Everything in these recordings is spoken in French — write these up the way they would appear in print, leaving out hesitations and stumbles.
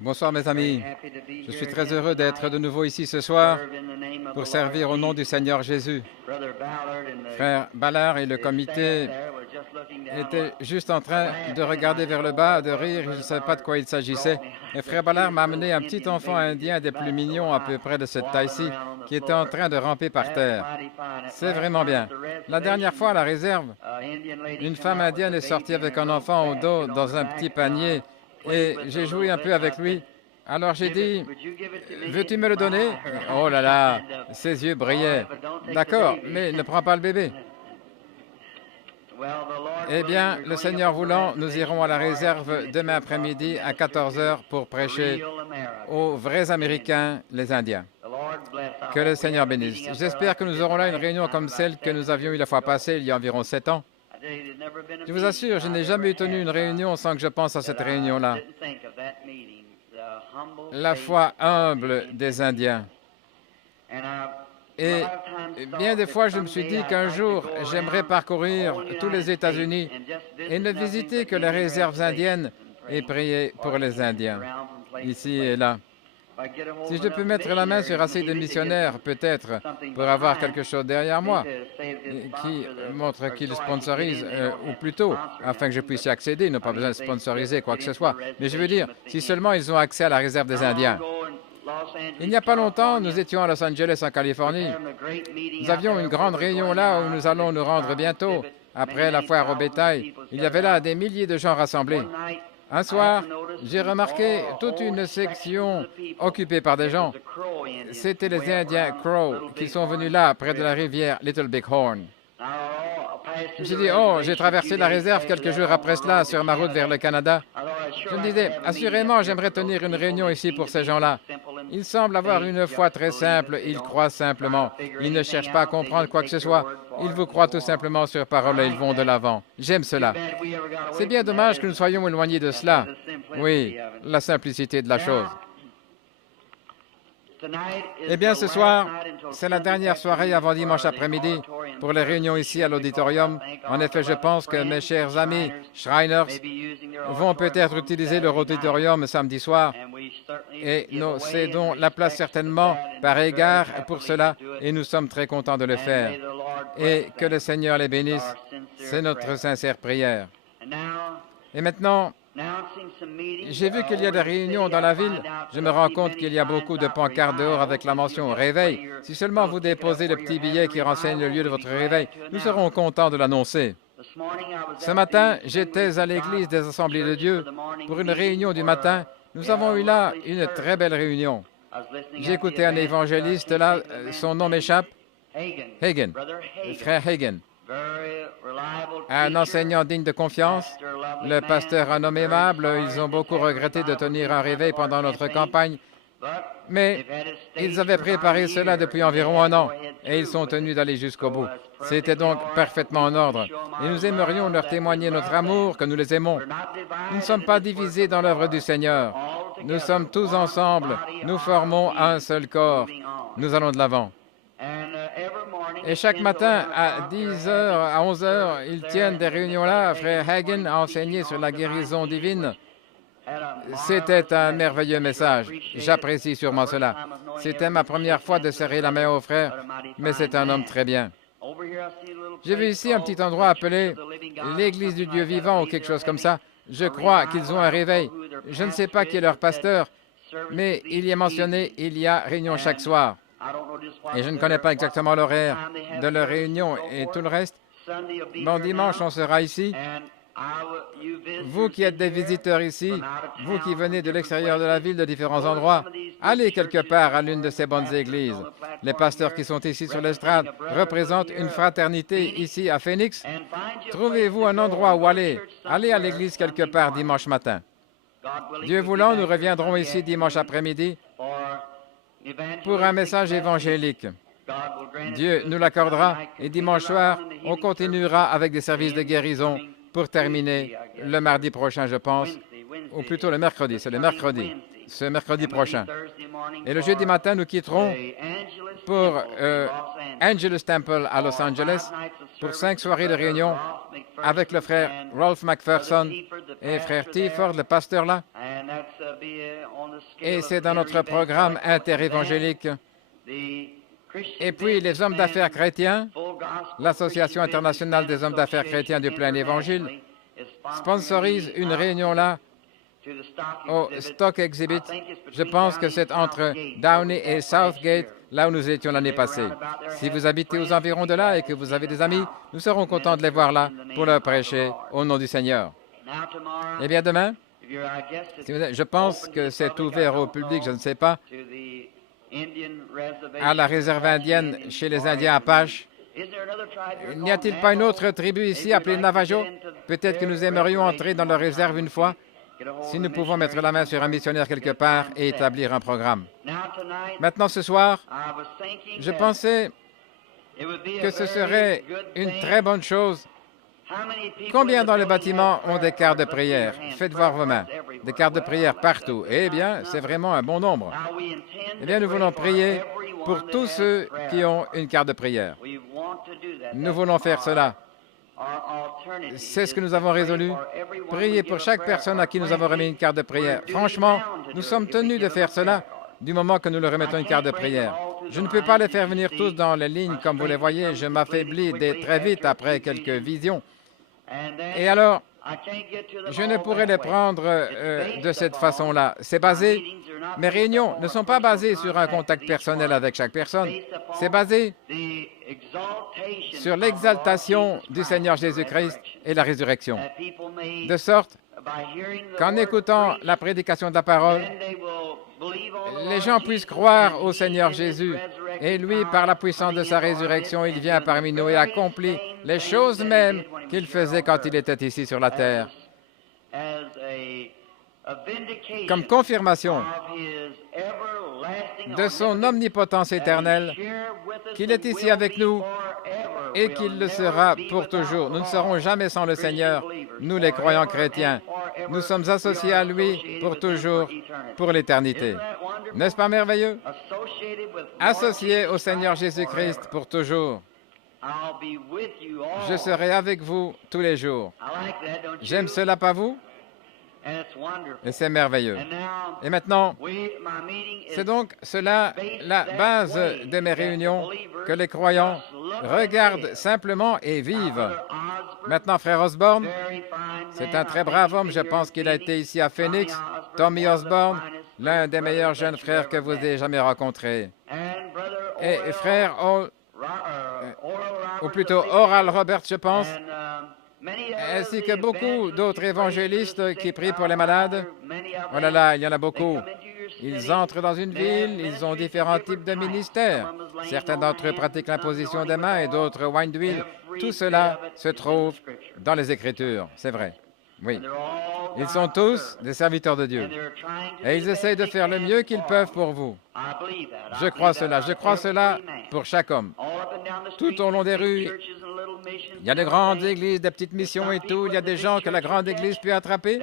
Bonsoir mes amis, je suis très heureux d'être de nouveau ici ce soir pour servir au nom du Seigneur Jésus. Frère Ballard et le comité étaient juste en train de regarder vers le bas, de rire, je ne savais pas de quoi il s'agissait. Et Frère Ballard m'a amené un petit enfant indien des plus mignons à peu près de cette taille-ci qui était en train de ramper par terre. C'est vraiment bien. La dernière fois à la réserve, une femme indienne est sortie avec un enfant au dos dans un petit panier et j'ai joué un peu avec lui. Alors j'ai dit, veux-tu me le donner? Oh là là, ses yeux brillaient. D'accord, mais ne prends pas le bébé. Eh bien, le Seigneur voulant, nous irons à la réserve demain après-midi à 14 heures pour prêcher aux vrais Américains, les Indiens. Que le Seigneur bénisse. J'espère que nous aurons là une réunion comme celle que nous avions eue la fois passée, il y a environ 7 ans. Je vous assure, je n'ai jamais tenu une réunion sans que je pense à cette réunion-là. La foi humble des Indiens. Et bien des fois, je me suis dit qu'un jour, j'aimerais parcourir tous les États-Unis et ne visiter que les réserves indiennes et prier pour les Indiens, ici et là. Si je peux mettre la main sur assez de missionnaires, peut-être, pour avoir quelque chose derrière moi, qui montre qu'ils sponsorisent, ou plutôt, afin que je puisse y accéder, ils n'ont pas besoin de sponsoriser quoi que ce soit. Mais je veux dire, si seulement ils ont accès à la réserve des Indiens. Il n'y a pas longtemps, nous étions à Los Angeles, en Californie. Nous avions une grande réunion là où nous allons nous rendre bientôt, après la foire au bétail. Il y avait là des milliers de gens rassemblés. Un soir, j'ai remarqué toute une section occupée par des gens. C'était les Indiens Crow qui sont venus là, près de la rivière Little Big Horn. Je me suis dit, oh, j'ai traversé la réserve quelques jours après cela sur ma route vers le Canada. Je me disais, assurément, j'aimerais tenir une réunion ici pour ces gens-là. Ils semblent avoir une foi très simple, ils croient simplement. Ils ne cherchent pas à comprendre quoi que ce soit. Ils vous croient tout simplement sur parole et ils vont de l'avant. J'aime cela. C'est bien dommage que nous soyons éloignés de cela. Oui, la simplicité de la chose. Eh bien, ce soir, c'est la dernière soirée avant dimanche après-midi pour les réunions ici à l'auditorium. En effet, je pense que mes chers amis Shriners vont peut-être utiliser leur auditorium samedi soir et nous cédons la place certainement par égard pour cela et nous sommes très contents de le faire. Et que le Seigneur les bénisse, c'est notre sincère prière. Et maintenant, j'ai vu qu'il y a des réunions dans la ville. Je me rends compte qu'il y a beaucoup de pancartes dehors avec la mention « Réveil ». Si seulement vous déposez le petit billet qui renseigne le lieu de votre réveil, nous serons contents de l'annoncer. Ce matin, j'étais à l'église des Assemblées de Dieu pour une réunion du matin. Nous avons eu là une très belle réunion. J'ai écouté un évangéliste là, son nom m'échappe. Hagen, frère Hagen. Un enseignant digne de confiance, le pasteur un homme aimable, ils ont beaucoup regretté de tenir un réveil pendant notre campagne, mais ils avaient préparé cela depuis environ 1 an et ils sont tenus d'aller jusqu'au bout. C'était donc parfaitement en ordre et nous aimerions leur témoigner notre amour, que nous les aimons. Nous ne sommes pas divisés dans l'œuvre du Seigneur. Nous sommes tous ensemble, nous formons un seul corps. Nous allons de l'avant. Et chaque matin, à 10 heures, à 11 heures, ils tiennent des réunions là. Frère Hagen a enseigné sur la guérison divine. C'était un merveilleux message. J'apprécie sûrement cela. C'était ma première fois de serrer la main au frère, mais c'est un homme très bien. J'ai vu ici un petit endroit appelé l'Église du Dieu vivant ou quelque chose comme ça. Je crois qu'ils ont un réveil. Je ne sais pas qui est leur pasteur, mais il y est mentionné, il y a réunion chaque soir. Et je ne connais pas exactement l'horaire de leur réunion et tout le reste. Bon, dimanche, on sera ici. Vous qui êtes des visiteurs ici, vous qui venez de l'extérieur de la ville, de différents endroits, allez quelque part à l'une de ces bonnes églises. Les pasteurs qui sont ici sur l'estrade représentent une fraternité ici à Phoenix. Trouvez-vous un endroit où aller. Allez à l'église quelque part dimanche matin. Dieu voulant, nous reviendrons ici dimanche après-midi pour un message évangélique. Dieu nous l'accordera et dimanche soir, on continuera avec des services de guérison pour terminer le mardi prochain, je pense, ou plutôt le mercredi, c'est le mercredi, ce mercredi prochain. Et le jeudi matin, nous quitterons pour Angelus Temple à Los Angeles pour 5 soirées de réunion avec le frère Rolf McPherson et frère T. Ford, le pasteur là. et c'est dans notre programme interévangélique. Et puis, les hommes d'affaires chrétiens, l'Association internationale des hommes d'affaires chrétiens du plein évangile, sponsorise une réunion là au Stock Exhibit. Je pense que c'est entre Downey et Southgate, là où nous étions l'année passée. Si vous habitez aux environs de là et que vous avez des amis, nous serons contents de les voir là pour leur prêcher au nom du Seigneur. Eh bien, demain, je pense que c'est ouvert au public, je ne sais pas, à la réserve indienne chez les Indiens Apaches. N'y a-t-il pas une autre tribu ici appelée Navajo? Peut-être que nous aimerions entrer dans leur réserve une fois, si nous pouvons mettre la main sur un missionnaire quelque part et établir un programme. Maintenant, ce soir, je pensais que ce serait une très bonne chose. Combien dans le bâtiment ont des cartes de prière? Faites voir vos mains. Des cartes de prière partout. Eh bien, c'est vraiment un bon nombre. Eh bien, nous voulons prier pour tous ceux qui ont une carte de prière. Nous voulons faire cela. C'est ce que nous avons résolu. Prier pour chaque personne à qui nous avons remis une carte de prière. Franchement, nous sommes tenus de faire cela du moment que nous leur remettons une carte de prière. Je ne peux pas les faire venir tous dans les lignes comme vous les voyez. Je m'affaiblis très vite après quelques visions. Et alors, je ne pourrais les prendre de cette façon-là. C'est basé, mes réunions ne sont pas basées sur un contact personnel avec chaque personne. C'est basé sur l'exaltation du Seigneur Jésus-Christ et la résurrection. De sorte qu'en écoutant la prédication de la parole, les gens puissent croire au Seigneur Jésus. Et lui, par la puissance de sa résurrection, il vient parmi nous et accomplit les choses mêmes qu'il faisait quand il était ici sur la terre. Comme confirmation de son omnipotence éternelle, qu'il est ici avec nous et qu'il le sera pour toujours. Nous ne serons jamais sans le Seigneur, nous les croyants chrétiens. Nous sommes associés à lui pour toujours, pour l'éternité. N'est-ce pas merveilleux? Associés au Seigneur Jésus-Christ pour toujours. Je serai avec vous tous les jours. J'aime cela, pas vous? Et c'est merveilleux. Et maintenant, c'est donc cela la base de mes réunions, que les croyants regardent simplement et vivent. Maintenant, frère Osborne, c'est un très brave homme. Je pense qu'il a été ici à Phoenix. Tommy Osborne, l'un des meilleurs jeunes frères que vous ayez jamais rencontrés. Et frère, ou plutôt Oral Roberts, je pense, ainsi que beaucoup d'autres évangélistes qui prient pour les malades. Oh là là, il y en a beaucoup. Ils entrent dans une ville, ils ont différents types de ministères. Certains d'entre eux pratiquent l'imposition des mains et d'autres wine d'huile. Tout cela se trouve dans les Écritures, c'est vrai. Oui. Ils sont tous des serviteurs de Dieu. Et ils essayent de faire le mieux qu'ils peuvent pour vous. Je crois cela pour chaque homme. Tout au long des rues, il y a de grandes églises, des petites missions et tout. Il y a des gens que la grande église peut attraper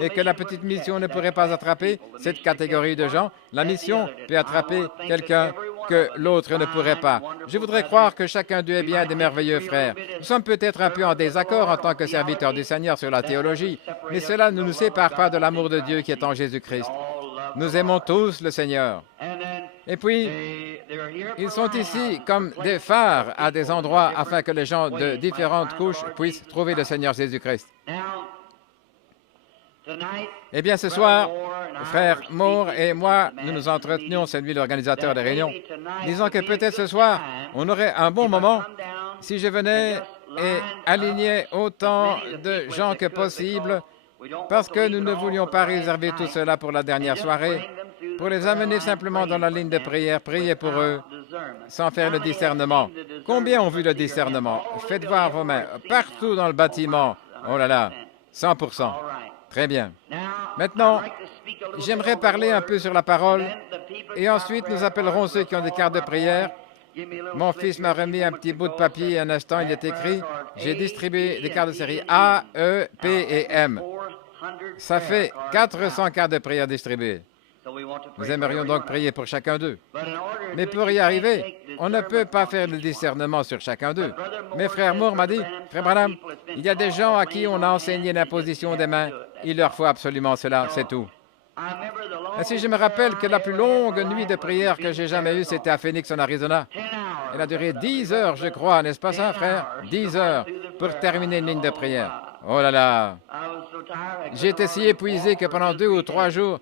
et que la petite mission ne pourrait pas attraper. Cette catégorie de gens, la mission peut attraper quelqu'un que l'autre ne pourrait pas. Je voudrais croire que chacun d'eux est bien des merveilleux frères. Nous sommes peut-être un peu en désaccord en tant que serviteurs du Seigneur sur la théologie, mais cela ne nous sépare pas de l'amour de Dieu qui est en Jésus-Christ. Nous aimons tous le Seigneur. Et puis, ils sont ici comme des phares à des endroits afin que les gens de différentes couches puissent trouver le Seigneur Jésus-Christ. Eh bien, ce soir, frère Moore et moi, nous nous entretenions, c'est lui l'organisateur des réunions. Disons que peut-être ce soir, on aurait un bon moment si je venais et alignais autant de gens que possible, parce que nous ne voulions pas réserver tout cela pour la dernière soirée, pour les amener simplement dans la ligne de prière, prier pour eux, sans faire le discernement. Combien ont vu le discernement? Faites voir vos mains. Partout dans le bâtiment. Oh là là, 100%. Très bien. Maintenant, j'aimerais parler un peu sur la parole, et ensuite nous appellerons ceux qui ont des cartes de prière. Mon fils m'a remis un petit bout de papier un instant, il est écrit, j'ai distribué des cartes de série A, E, P et M. Ça fait 400 cartes de prière distribuées. Nous aimerions donc prier pour chacun d'eux. Mais pour y arriver, on ne peut pas faire le discernement sur chacun d'eux. Mais frère Moore m'a dit, frère Branham, il y a des gens à qui on a enseigné l'imposition des mains. Il leur faut absolument cela, c'est tout. Ainsi, je me rappelle que la plus longue nuit de prière que j'ai jamais eue, c'était à Phoenix, en Arizona. Elle a duré 10 heures, je crois, n'est-ce pas ça, frère? 10 heures pour terminer une ligne de prière. Oh là là! J'étais si épuisé que pendant 2 ou 3 jours,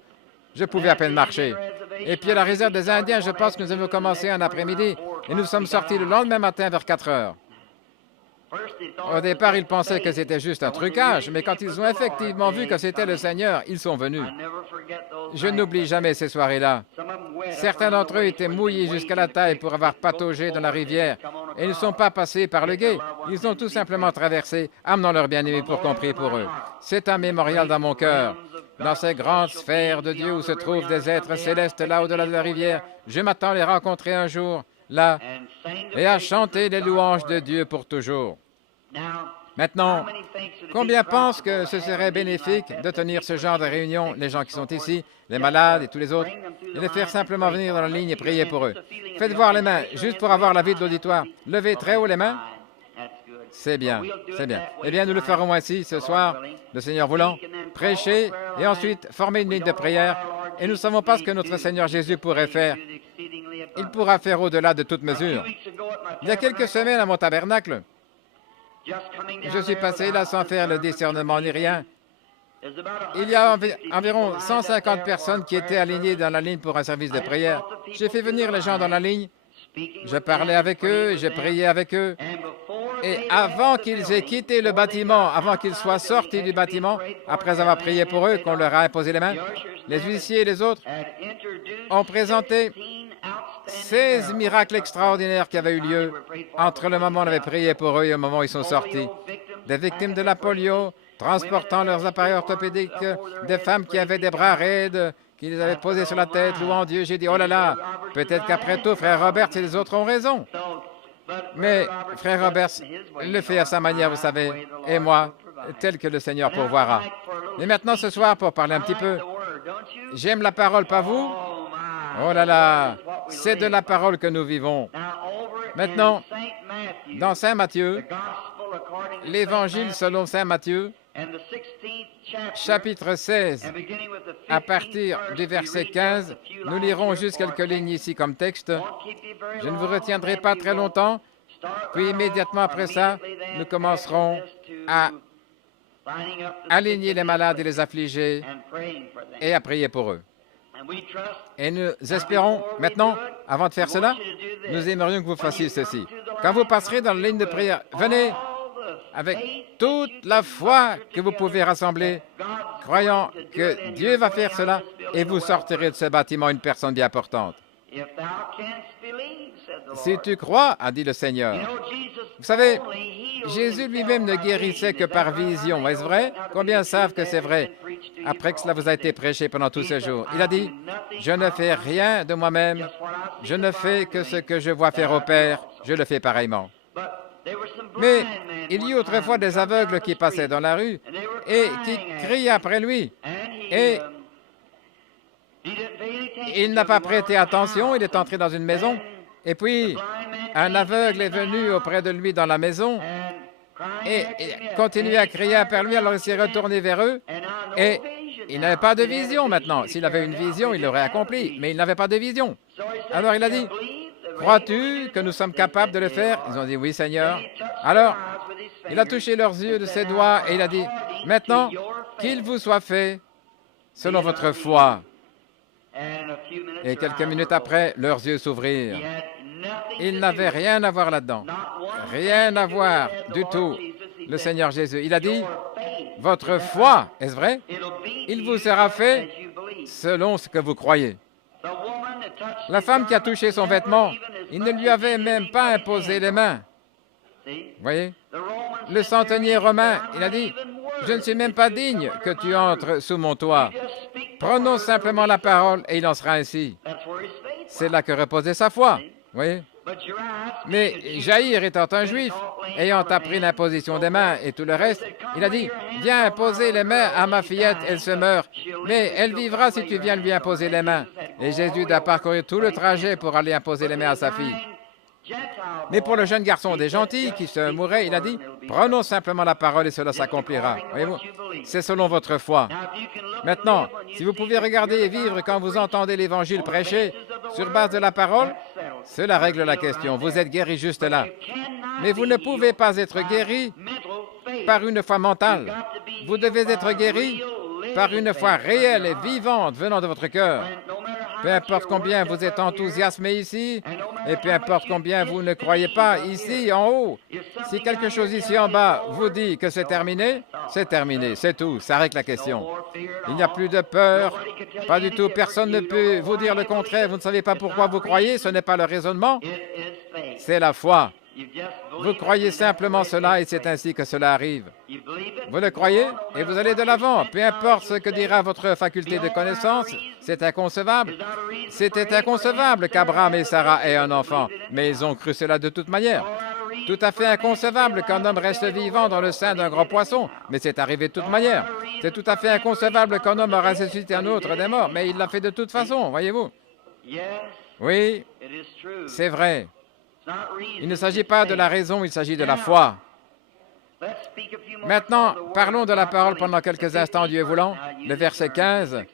je pouvais à peine marcher. Et puis à la réserve des Indiens, je pense que nous avons commencé un après-midi et nous sommes sortis le lendemain matin vers 4 heures. Au départ, ils pensaient que c'était juste un trucage, mais quand ils ont effectivement vu que c'était le Seigneur, ils sont venus. Je n'oublie jamais ces soirées-là. Certains d'entre eux étaient mouillés jusqu'à la taille pour avoir pataugé dans la rivière et ne sont pas passés par le gué. Ils ont tout simplement traversé, amenant leurs bien-aimés pour qu'on prie pour eux. C'est un mémorial dans mon cœur. Dans ces grandes sphères de Dieu où se trouvent des êtres célestes là au-delà de la rivière, je m'attends à les rencontrer un jour, là, et à chanter les louanges de Dieu pour toujours. Maintenant, combien pensent que ce serait bénéfique de tenir ce genre de réunion, les gens qui sont ici, les malades et tous les autres, et les faire simplement venir dans la ligne et prier pour eux? Faites voir les mains, juste pour avoir la vie de l'auditoire. Levez très haut les mains. C'est bien, c'est bien. Eh bien, nous le ferons ainsi ce soir, le Seigneur voulant, prêcher et ensuite former une ligne de prière. Et nous ne savons pas ce que notre Seigneur Jésus pourrait faire. Il pourra faire au-delà de toute mesure. Il y a quelques semaines à mon tabernacle, je suis passé là sans faire le discernement ni rien. Il y a environ 150 personnes qui étaient alignées dans la ligne pour un service de prière. J'ai fait venir les gens dans la ligne. Je parlais avec eux, je priais avec eux. Et avant qu'ils aient quitté le bâtiment, avant qu'ils soient sortis du bâtiment, après avoir prié pour eux, qu'on leur a imposé les mains, les huissiers et les autres ont présenté 16 miracles extraordinaires qui avaient eu lieu entre le moment où on avait prié pour eux et le moment où ils sont sortis. Des victimes de la polio, transportant leurs appareils orthopédiques, des femmes qui avaient des bras raides, qui les avaient posés sur la tête, louant Dieu. J'ai dit, oh là là, peut-être qu'après tout, frère Robert et les autres ont raison. Mais frère Robert le fait à sa manière, vous savez, et moi, tel que le Seigneur pourvoira. Et maintenant, ce soir, pour parler un petit peu, j'aime la parole, pas vous? Oh là là, c'est de la parole que nous vivons. Maintenant, dans Saint Matthieu, l'Évangile selon Saint Matthieu, chapitre 16, à partir du verset 15, nous lirons juste quelques lignes ici comme texte. Je ne vous retiendrai pas très longtemps, puis immédiatement après ça, nous commencerons à aligner les malades et les affligés et à prier pour eux. Et nous espérons, maintenant, avant de faire cela, nous aimerions que vous fassiez ceci. Quand vous passerez dans la ligne de prière, venez avec toute la foi que vous pouvez rassembler, croyant que Dieu va faire cela, et vous sortirez de ce bâtiment une personne bien importante. Si tu crois, a dit le Seigneur. Vous savez, Jésus lui-même ne guérissait que par vision. Est-ce vrai? Combien savent que c'est vrai après que cela vous a été prêché pendant tous ces jours? Il a dit, je ne fais rien de moi-même, je ne fais que ce que je vois faire au Père, je le fais pareillement. Mais il y eut autrefois des aveugles qui passaient dans la rue et qui criaient après lui. Et il n'a pas prêté attention, il est entré dans une maison. Et puis, un aveugle est venu auprès de lui dans la maison et continuait à crier après lui, alors il s'est retourné vers eux et il n'avait pas de vision maintenant. S'il avait une vision, il l'aurait accompli, mais il n'avait pas de vision. Alors il a dit, crois-tu que nous sommes capables de le faire? Ils ont dit, oui, Seigneur. Alors, il a touché leurs yeux de ses doigts et il a dit, maintenant, qu'il vous soit fait selon votre foi. Et quelques minutes après, leurs yeux s'ouvrirent. Il n'avait rien à voir là-dedans. Rien à voir du tout. Le Seigneur Jésus, il a dit, votre foi, est-ce vrai? Il vous sera fait selon ce que vous croyez. La femme qui a touché son vêtement, il ne lui avait même pas imposé les mains. Vous voyez? Le centenier romain, il a dit, je ne suis même pas digne que tu entres sous mon toit. Prononce simplement la parole et il en sera ainsi. C'est là que reposait sa foi. Vous voyez? Mais Jaïr étant un juif, ayant appris l'imposition des mains et tout le reste, il a dit, viens imposer les mains à ma fillette, elle se meurt, mais elle vivra si tu viens lui imposer les mains. Et Jésus a parcouru tout le trajet pour aller imposer les mains à sa fille. Mais pour le jeune garçon des gentils qui se mourait, il a dit, « Prenons simplement la parole et cela s'accomplira. » Voyez-vous, c'est selon votre foi. Maintenant, si vous pouvez regarder et vivre quand vous entendez l'Évangile prêché sur base de la parole, cela règle la question. Vous êtes guéri juste là. Mais vous ne pouvez pas être guéri par une foi mentale. Vous devez être guéri par une foi réelle et vivante venant de votre cœur. Peu importe combien vous êtes enthousiasmé ici, et peu importe combien vous ne croyez pas ici en haut, si quelque chose ici en bas vous dit que c'est terminé, c'est tout, ça règle la question. Il n'y a plus de peur, pas du tout, personne ne peut vous dire le contraire, vous ne savez pas pourquoi vous croyez, ce n'est pas le raisonnement, c'est la foi. Vous croyez simplement cela et c'est ainsi que cela arrive. Vous le croyez et vous allez de l'avant. Peu importe ce que dira votre faculté de connaissance, c'est inconcevable. C'était inconcevable qu'Abraham et Sarah aient un enfant, mais ils ont cru cela de toute manière. Tout à fait inconcevable qu'un homme reste vivant dans le sein d'un grand poisson, mais c'est arrivé de toute manière. C'est tout à fait inconcevable qu'un homme aura ressuscité un autre des morts, mais il l'a fait de toute façon, voyez-vous. Oui, c'est vrai. Il ne s'agit pas de la raison, il s'agit de la foi. Maintenant, parlons de la parole pendant quelques instants, Dieu voulant. Le verset 15,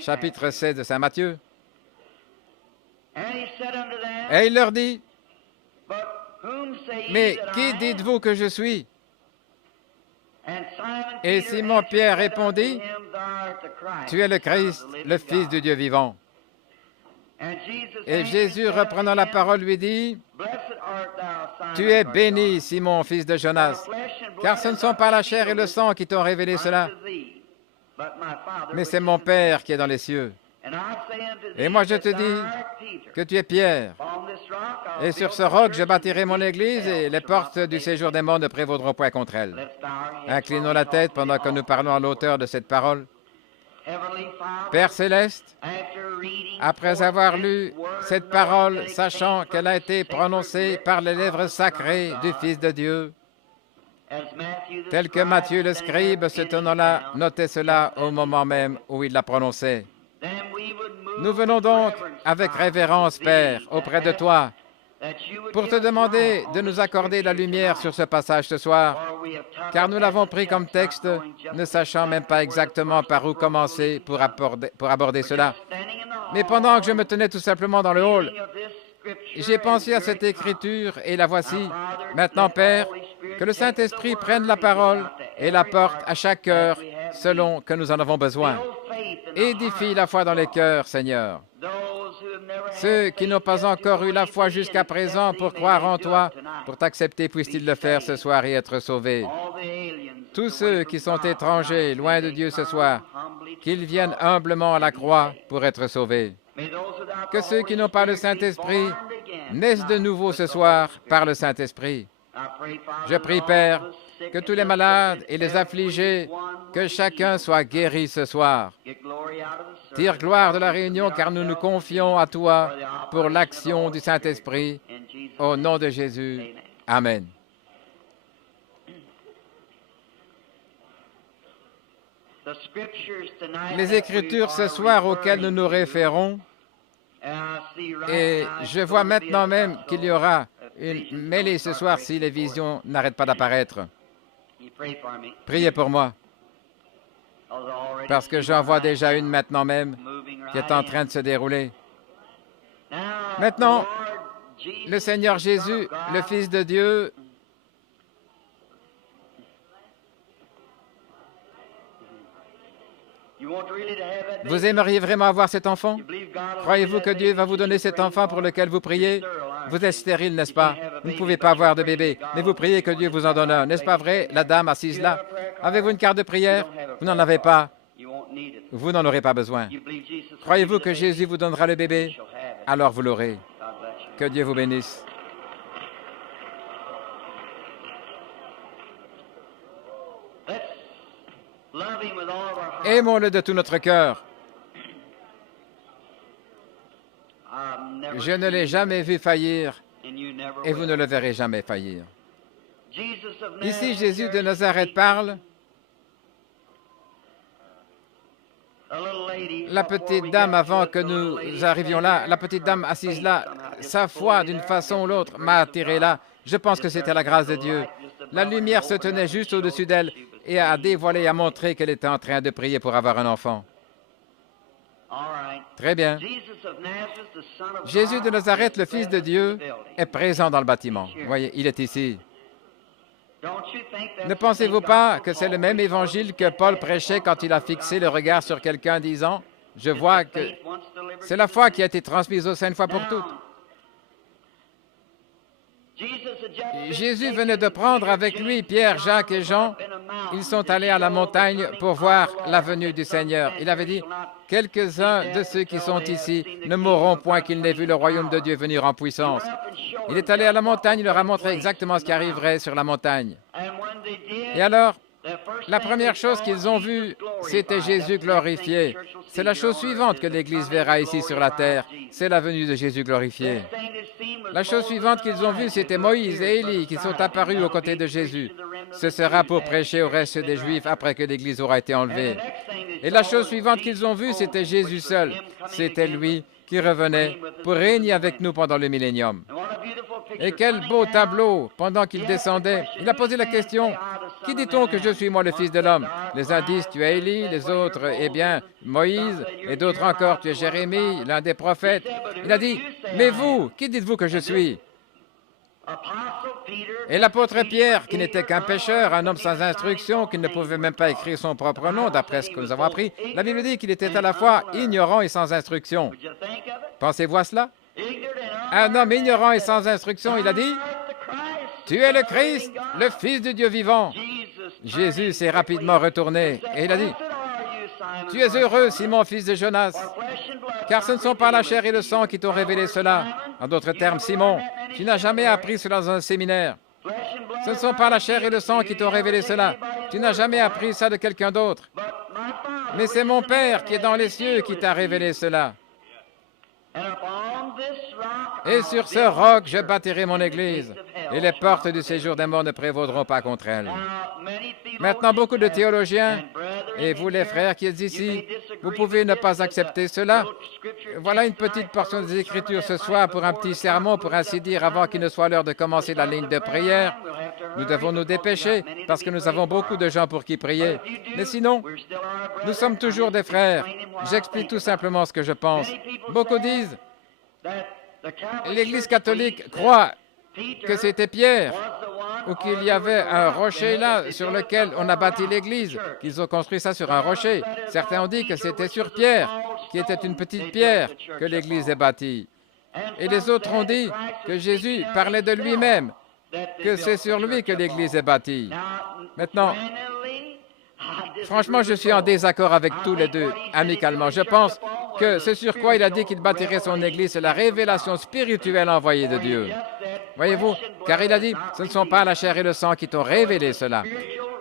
chapitre 16 de Saint Matthieu. Et il leur dit, « Mais qui dites-vous que je suis? » Et Simon-Pierre répondit, « Tu es le Christ, le Fils du Dieu vivant. » Et Jésus, reprenant la parole, lui dit, « Tu es béni, Simon, fils de Jonas, car ce ne sont pas la chair et le sang qui t'ont révélé cela, mais c'est mon Père qui est dans les cieux. Et moi je te dis que tu es Pierre, et sur ce roc je bâtirai mon église, et les portes du séjour des morts ne prévaudront point contre elle. » Inclinons la tête pendant que nous parlons à l'auteur de cette parole. Père céleste, après avoir lu cette parole, sachant qu'elle a été prononcée par les lèvres sacrées du Fils de Dieu, tel que Matthieu le scribe, ce tenant-là, notait cela au moment même où il la prononçait. Nous venons donc avec révérence, Père, auprès de toi, pour te demander de nous accorder la lumière sur ce passage ce soir, car nous l'avons pris comme texte, ne sachant même pas exactement par où commencer pour aborder cela. Mais pendant que je me tenais tout simplement dans le hall, j'ai pensé à cette écriture et la voici. Maintenant, Père, que le Saint-Esprit prenne la parole et la porte à chaque cœur selon que nous en avons besoin. Édifie la foi dans les cœurs, Seigneur. Ceux qui n'ont pas encore eu la foi jusqu'à présent pour croire en toi, pour t'accepter, puissent-ils le faire ce soir et être sauvés. Tous ceux qui sont étrangers, loin de Dieu ce soir, qu'ils viennent humblement à la croix pour être sauvés. Que ceux qui n'ont pas le Saint-Esprit naissent de nouveau ce soir par le Saint-Esprit. Je prie, Père, que tous les malades et les affligés, que chacun soit guéri ce soir. Tire gloire de la réunion, car nous nous confions à toi pour l'action du Saint-Esprit. Au nom de Jésus. Amen. Les Écritures ce soir auxquelles nous nous référons, et je vois maintenant même qu'il y aura une mêlée ce soir si les visions n'arrêtent pas d'apparaître. Priez pour moi, parce que j'en vois déjà une maintenant même qui est en train de se dérouler. Maintenant, le Seigneur Jésus, le Fils de Dieu, vous aimeriez vraiment avoir cet enfant? Croyez-vous que Dieu va vous donner cet enfant pour lequel vous priez? Vous êtes stérile, n'est-ce pas? Vous ne pouvez pas avoir de bébé, mais vous priez que Dieu vous en donne un. N'est-ce pas vrai, la dame assise là? Avez-vous une carte de prière? Vous n'en avez pas. Vous n'en aurez pas besoin. Croyez-vous que Jésus vous donnera le bébé? Alors vous l'aurez. Que Dieu vous bénisse. Aimons-le de tout notre cœur. Je ne l'ai jamais vu faillir et vous ne le verrez jamais faillir. Ici, Jésus de Nazareth parle La petite dame, avant que nous arrivions là, la petite dame assise là, sa foi, d'une façon ou l'autre, m'a attiré là. Je pense que c'était la grâce de Dieu. La lumière se tenait juste au-dessus d'elle et a dévoilé et a montré qu'elle était en train de prier pour avoir un enfant. Très bien. Jésus de Nazareth, le Fils de Dieu, est présent dans le bâtiment. Voyez, il est ici. Ne pensez-vous pas que c'est le même évangile que Paul prêchait quand il a fixé le regard sur quelqu'un disant « Je vois que c'est la foi qui a été transmise aux saints une fois pour toutes ». Jésus venait de prendre avec lui Pierre, Jacques et Jean. Ils sont allés à la montagne pour voir la venue du Seigneur. Il avait dit « Quelques-uns de ceux qui sont ici ne mourront point qu'ils n'aient vu le royaume de Dieu venir en puissance. » Il est allé à la montagne, il leur a montré exactement ce qui arriverait sur la montagne. Et alors, la première chose qu'ils ont vue, c'était Jésus glorifié. C'est la chose suivante que l'Église verra ici sur la terre, c'est la venue de Jésus glorifié. La chose suivante qu'ils ont vue, c'était Moïse et Élie qui sont apparus aux côtés de Jésus. Ce sera pour prêcher au reste des Juifs après que l'Église aura été enlevée. Et la chose suivante qu'ils ont vue, c'était Jésus seul. C'était lui qui revenait pour régner avec nous pendant le millénium. Et quel beau tableau pendant qu'il descendait. Il a posé la question, « Qui dit-on que je suis, moi, le Fils de l'homme » Les uns disent, « Tu es Élie », les autres, « Eh bien, Moïse », et d'autres encore, « Tu es Jérémie, l'un des prophètes ». Il a dit, « Mais vous, qui dites-vous que je suis » Et l'apôtre Pierre, qui n'était qu'un pécheur, un homme sans instruction, qui ne pouvait même pas écrire son propre nom, d'après ce que nous avons appris, la Bible dit qu'il était à la fois ignorant et sans instruction. Pensez-vous à cela? Un homme ignorant et sans instruction, il a dit, « Tu es le Christ, le Fils du Dieu vivant. » Jésus s'est rapidement retourné et il a dit, « Tu es heureux, Simon, fils de Jonas, car ce ne sont pas la chair et le sang qui t'ont révélé cela. » En d'autres termes, Simon, tu n'as jamais appris cela dans un séminaire. Ce ne sont pas la chair et le sang qui t'ont révélé cela. Tu n'as jamais appris ça de quelqu'un d'autre. Mais c'est mon Père qui est dans les cieux qui t'a révélé cela. Et sur ce roc, je bâtirai mon Église, et les portes du séjour des morts ne prévaudront pas contre elle. Maintenant, beaucoup de théologiens, et vous les frères qui êtes ici, vous pouvez ne pas accepter cela. Voilà une petite portion des Écritures ce soir pour un petit sermon, pour ainsi dire, avant qu'il ne soit l'heure de commencer la ligne de prière. Nous devons nous dépêcher, parce que nous avons beaucoup de gens pour qui prier. Mais sinon, nous sommes toujours des frères. J'explique tout simplement ce que je pense. Beaucoup disent, l'Église catholique croit que c'était Pierre, ou qu'il y avait un rocher là sur lequel on a bâti l'Église, qu'ils ont construit ça sur un rocher. Certains ont dit que c'était sur Pierre, qui était une petite pierre, que l'Église est bâtie. Et les autres ont dit que Jésus parlait de lui-même, que c'est sur lui que l'Église est bâtie. Maintenant, franchement, je suis en désaccord avec tous les deux, amicalement. Je pense que ce sur quoi il a dit qu'il bâtirait son Église, c'est la révélation spirituelle envoyée de Dieu. Voyez-vous, car il a dit, ce ne sont pas la chair et le sang qui t'ont révélé cela.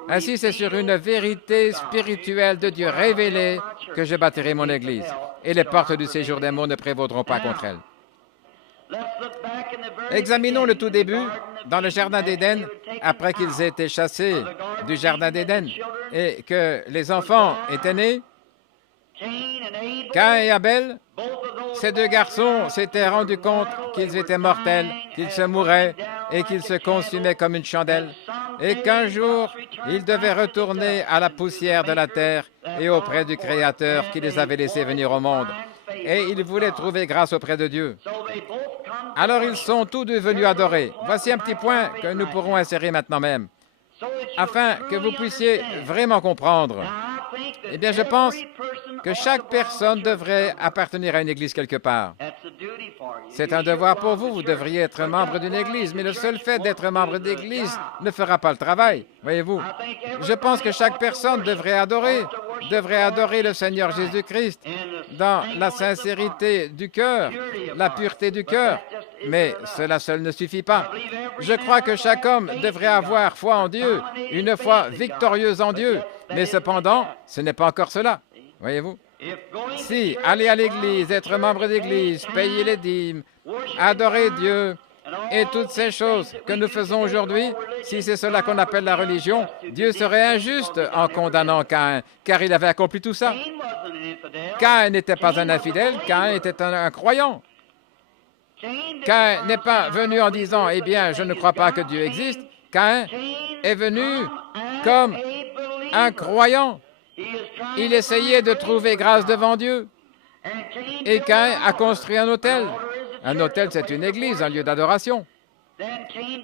Ainsi, c'est sur une vérité spirituelle de Dieu révélée que je bâtirai mon Église, et les portes du séjour des morts ne prévaudront pas contre elle. Examinons le tout début, dans le Jardin d'Éden, après qu'ils aient été chassés du Jardin d'Éden et que les enfants étaient nés. Caïn et Abel, ces deux garçons s'étaient rendus compte qu'ils étaient mortels, qu'ils se mouraient et qu'ils se consumaient comme une chandelle, et qu'un jour, ils devaient retourner à la poussière de la terre et auprès du Créateur qui les avait laissés venir au monde. Et ils voulaient trouver grâce auprès de Dieu. Alors ils sont tous deux venus adorer. Voici un petit point que nous pourrons insérer maintenant même, afin que vous puissiez vraiment comprendre. Eh bien, je pense que chaque personne devrait appartenir à une église quelque part. C'est un devoir pour vous, vous devriez être membre d'une église, mais le seul fait d'être membre d'église ne fera pas le travail, voyez-vous. Je pense que chaque personne devrait adorer le Seigneur Jésus-Christ dans la sincérité du cœur, la pureté du cœur, mais cela seul ne suffit pas. Je crois que chaque homme devrait avoir foi en Dieu, une foi victorieuse en Dieu, mais cependant, ce n'est pas encore cela, voyez-vous. Si aller à l'Église, être membre d'Église, payer les dîmes, adorer Dieu et toutes ces choses que nous faisons aujourd'hui, Si c'est cela qu'on appelle la religion, Dieu serait injuste en condamnant Caïn, car il avait accompli tout ça. Caïn n'était pas un infidèle, Caïn était un croyant. Caïn n'est pas venu en disant « Eh bien, je ne crois pas que Dieu existe ». Caïn est venu comme un croyant. Il essayait de trouver grâce devant Dieu. Et Caïn a construit un autel. Un autel, c'est une église, un lieu d'adoration.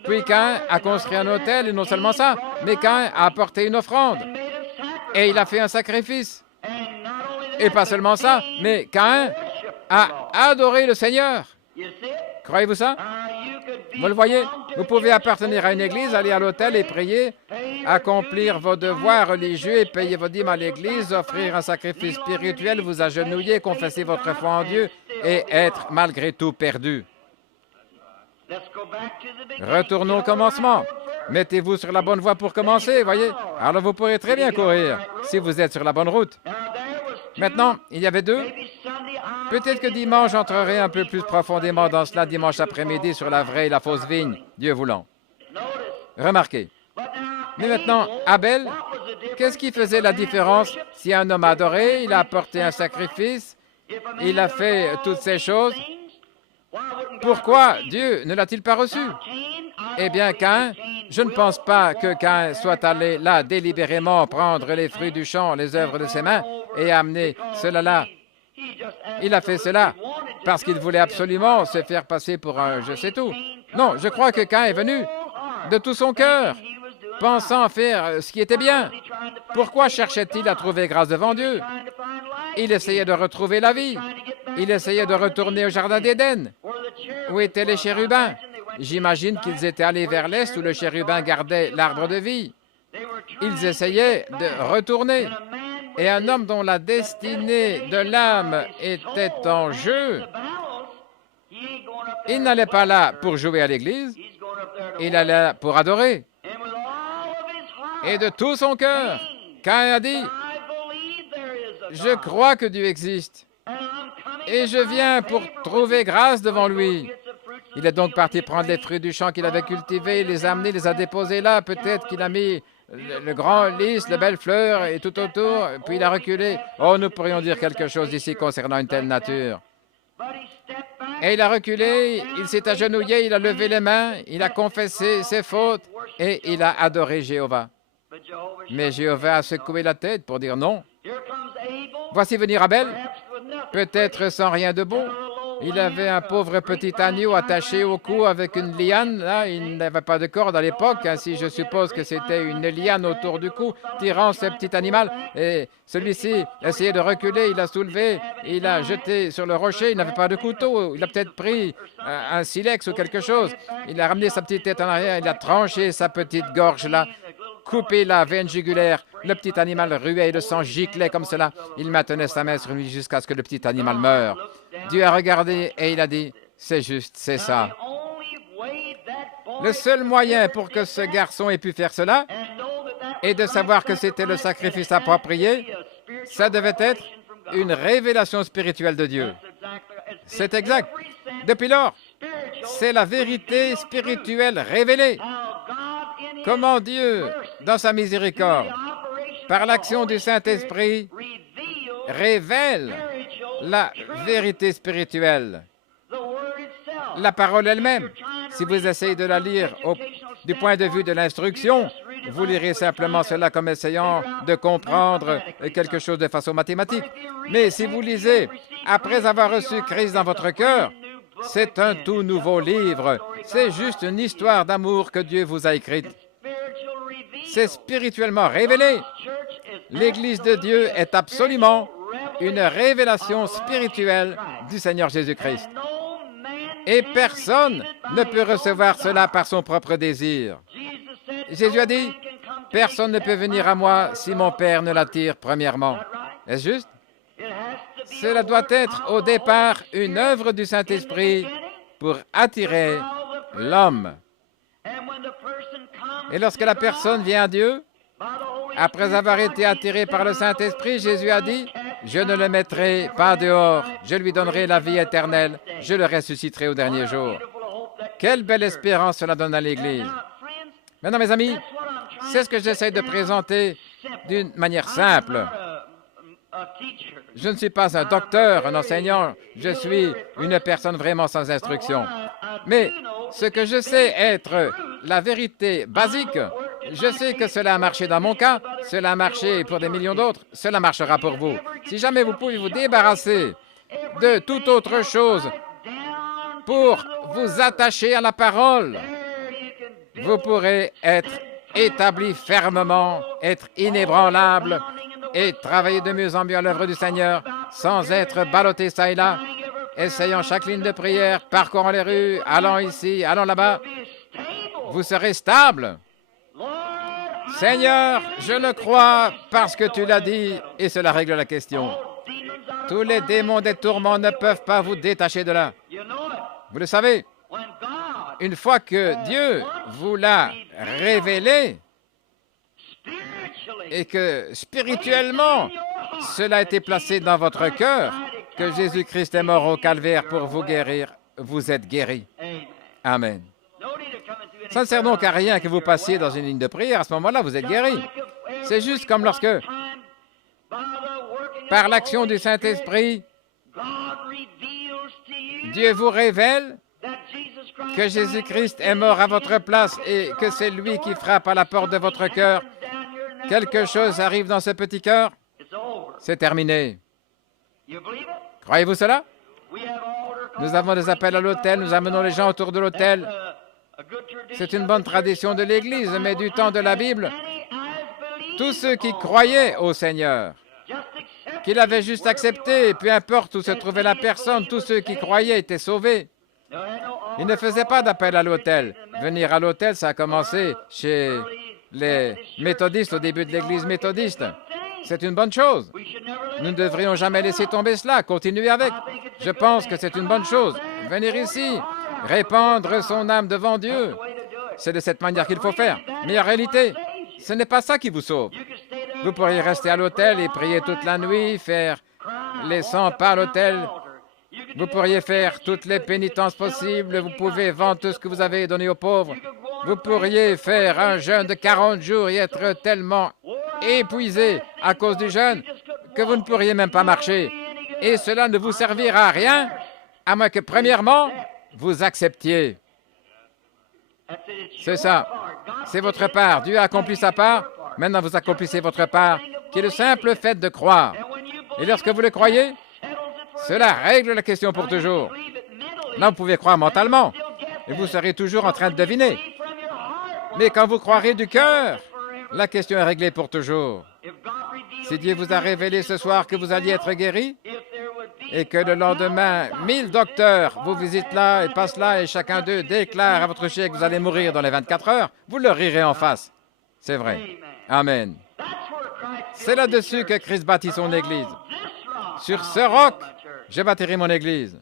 Puis Caïn a construit un autel, et non seulement ça, mais Caïn a apporté une offrande. Et il a fait un sacrifice. Et pas seulement ça, mais Caïn a adoré le Seigneur. Croyez-vous ça? Vous le voyez? Vous pouvez appartenir à une église, aller à l'autel et prier, accomplir vos devoirs religieux et payer vos dîmes à l'église, offrir un sacrifice spirituel, vous agenouiller, confesser votre foi en Dieu et être malgré tout perdu. Retournons au commencement. Mettez-vous sur la bonne voie pour commencer, voyez? Alors vous pourrez très bien courir si vous êtes sur la bonne route. Maintenant, il y avait deux. Peut-être que dimanche, j'entrerai un peu plus profondément dans cela dimanche après-midi sur la vraie et la fausse vigne, Dieu voulant. Remarquez. Mais maintenant, Abel, qu'est-ce qui faisait la différence si un homme adoré, il a apporté un sacrifice, il a fait toutes ces choses? Pourquoi Dieu ne l'a-t-il pas reçu? Eh bien, Caïn, je ne pense pas que Caïn soit allé là délibérément prendre les fruits du champ, les œuvres de ses mains, et amener cela là. Il a fait cela parce qu'il voulait absolument se faire passer pour un je sais tout. Non, je crois que Caïn est venu de tout son cœur, pensant faire ce qui était bien. Pourquoi cherchait-il à trouver grâce devant Dieu? Il essayait de retrouver la vie. Il essayait de retourner au jardin d'Éden. Où étaient les chérubins? J'imagine qu'ils étaient allés vers l'est où le chérubin gardait l'arbre de vie. Ils essayaient de retourner. Et un homme dont la destinée de l'âme était en jeu, il n'allait pas là pour jouer à l'église, il allait là pour adorer. Et de tout son cœur, Caïn a dit, « Je crois que Dieu existe, et je viens pour trouver grâce devant lui. » Il est donc parti prendre les fruits du champ qu'il avait cultivés, les a amenés, les a déposés là. Peut-être qu'il a mis le grand lys, les belles fleurs et tout autour, puis il a reculé. Oh, nous pourrions dire quelque chose ici concernant une telle nature. Et il a reculé, il s'est agenouillé, il a levé les mains, il a confessé ses fautes et il a adoré Jéhovah. Mais Jéhovah a secoué la tête pour dire non. Voici venir Abel, peut-être sans rien de bon. Il avait un pauvre petit agneau attaché au cou avec une liane. Là, il n'avait pas de corde à l'époque, ainsi je suppose que c'était une liane autour du cou, tirant ce petit animal. Et celui-ci essayait de reculer, il a soulevé, il a jeté sur le rocher, il n'avait pas de couteau. Il a peut-être pris un silex ou quelque chose. Il a ramené sa petite tête en arrière, il a tranché sa petite gorge là, coupé la veine jugulaire. Le petit animal ruait et le sang giclait comme cela. Il maintenait sa main sur lui jusqu'à ce que le petit animal meure. Dieu a regardé et il a dit, c'est juste, c'est ça. Le seul moyen pour que ce garçon ait pu faire cela et de savoir que c'était le sacrifice approprié, ça devait être une révélation spirituelle de Dieu. C'est exact. Depuis lors, c'est la vérité spirituelle révélée. Comment Dieu, dans sa miséricorde, par l'action du Saint-Esprit, révèle la vérité spirituelle. La parole elle-même, si vous essayez de la lire du point de vue de l'instruction, vous lirez simplement cela comme essayant de comprendre quelque chose de façon mathématique. Mais si vous lisez, après avoir reçu Christ dans votre cœur, c'est un tout nouveau livre. C'est juste une histoire d'amour que Dieu vous a écrite. C'est spirituellement révélé. L'Église de Dieu est absolument une révélation spirituelle du Seigneur Jésus-Christ. Et personne ne peut recevoir cela par son propre désir. Jésus a dit, « Personne ne peut venir à moi si mon Père ne l'attire premièrement. » Est-ce juste? Cela doit être au départ une œuvre du Saint-Esprit pour attirer l'homme. Et lorsque la personne vient à Dieu, après avoir été attiré par le Saint-Esprit, Jésus a dit, « Je ne le mettrai pas dehors, je lui donnerai la vie éternelle, je le ressusciterai au dernier jour. » Quelle belle espérance cela donne à l'Église. Maintenant, mes amis, c'est ce que j'essaie de présenter d'une manière simple. Je ne suis pas un docteur, un enseignant, je suis une personne vraiment sans instruction. Mais ce que je sais être la vérité basique, je sais que cela a marché dans mon cas, cela a marché pour des millions d'autres, cela marchera pour vous. Si jamais vous pouvez vous débarrasser de toute autre chose pour vous attacher à la parole, vous pourrez être établi fermement, être inébranlable et travailler de mieux en mieux à l'œuvre du Seigneur sans être ballotté ça et là, essayant chaque ligne de prière, parcourant les rues, allant ici, allant là-bas. Vous serez stable. Seigneur, je le crois parce que tu l'as dit et cela règle la question. Tous les démons des tourments ne peuvent pas vous détacher de là. Vous le savez, une fois que Dieu vous l'a révélé et que spirituellement, cela a été placé dans votre cœur, que Jésus-Christ est mort au calvaire pour vous guérir, vous êtes guéri. Amen. Ça ne sert donc à rien que vous passiez dans une ligne de prière. À ce moment-là, vous êtes guéri. C'est juste comme lorsque, par l'action du Saint-Esprit, Dieu vous révèle que Jésus-Christ est mort à votre place et que c'est lui qui frappe à la porte de votre cœur. Quelque chose arrive dans ce petit cœur, c'est terminé. Croyez-vous cela? Nous avons des appels à l'autel, nous amenons les gens autour de l'autel. C'est une bonne tradition de l'Église, mais du temps de la Bible, tous ceux qui croyaient au Seigneur, qu'il avait juste accepté, peu importe où se trouvait la personne, tous ceux qui croyaient étaient sauvés. Il ne faisait pas d'appel à l'autel. Venir à l'autel, ça a commencé chez les méthodistes, au début de l'Église méthodiste. C'est une bonne chose. Nous ne devrions jamais laisser tomber cela, continuer avec. Je pense que c'est une bonne chose. Venir ici, répandre son âme devant Dieu, c'est de cette manière qu'il faut faire. Mais en réalité, ce n'est pas ça qui vous sauve. Vous pourriez rester à l'autel et prier toute la nuit, faire les 100 pas à l'autel. Vous pourriez faire toutes les pénitences possibles. Vous pouvez vendre tout ce que vous avez donné aux pauvres. Vous pourriez faire un jeûne de 40 jours et être tellement épuisé à cause du jeûne que vous ne pourriez même pas marcher. Et cela ne vous servira à rien, à moins que, premièrement, vous acceptiez. C'est ça. C'est votre part. Dieu a accompli sa part. Maintenant, vous accomplissez votre part, qui est le simple fait de croire. Et lorsque vous le croyez, cela règle la question pour toujours. Là, vous pouvez croire mentalement, et vous serez toujours en train de deviner. Mais quand vous croirez du cœur, la question est réglée pour toujours. Si Dieu vous a révélé ce soir que vous alliez être guéri, et que le lendemain, 1000 docteurs vous visitent là et passent là, et chacun d'eux déclare à votre chef que vous allez mourir dans les 24 heures, vous leur rirez en face. C'est vrai. Amen. C'est là-dessus que Christ bâtit son Église. Sur ce roc, je bâtirai mon Église.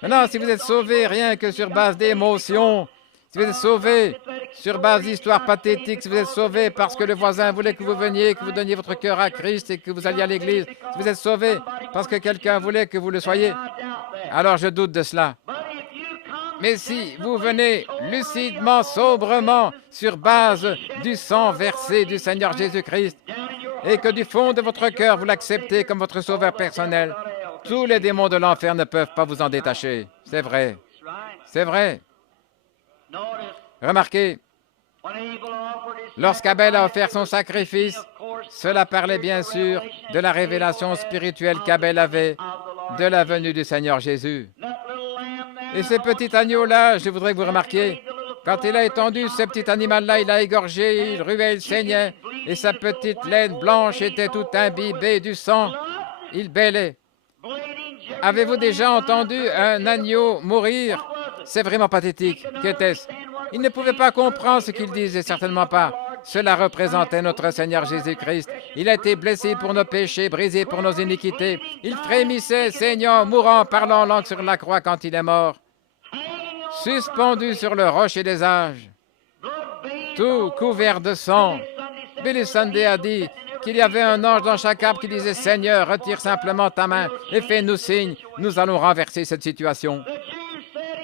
Maintenant, si vous êtes sauvé rien que sur base d'émotions, si vous êtes sauvé sur base d'histoires pathétiques, si vous êtes sauvé parce que le voisin voulait que vous veniez, que vous donniez votre cœur à Christ et que vous alliez à l'Église, si vous êtes sauvé parce que quelqu'un voulait que vous le soyez, alors je doute de cela. Mais si vous venez lucidement, sobrement, sur base du sang versé du Seigneur Jésus-Christ, et que du fond de votre cœur, vous l'acceptez comme votre sauveur personnel, tous les démons de l'enfer ne peuvent pas vous en détacher. C'est vrai. C'est vrai. Remarquez, lorsqu'Abel a offert son sacrifice, cela parlait bien sûr de la révélation spirituelle qu'Abel avait de la venue du Seigneur Jésus. Et ce petit agneau-là, je voudrais que vous remarquiez, quand il a étendu ce petit animal-là, il a égorgé, il ruait, il saignait, et sa petite laine blanche était toute imbibée du sang. Il bêlait. Avez-vous déjà entendu un agneau mourir? C'est vraiment pathétique. Qu'était-ce? Il ne pouvait pas comprendre ce qu'il disait, certainement pas. Cela représentait notre Seigneur Jésus-Christ. Il a été blessé pour nos péchés, brisé pour nos iniquités. Il frémissait, saignant, mourant, parlant en langue sur la croix quand il est mort. Suspendu sur le rocher des âges, tout couvert de sang. Billy Sunday a dit qu'il y avait un ange dans chaque arbre qui disait « Seigneur, retire simplement ta main et fais-nous signe, nous allons renverser cette situation. »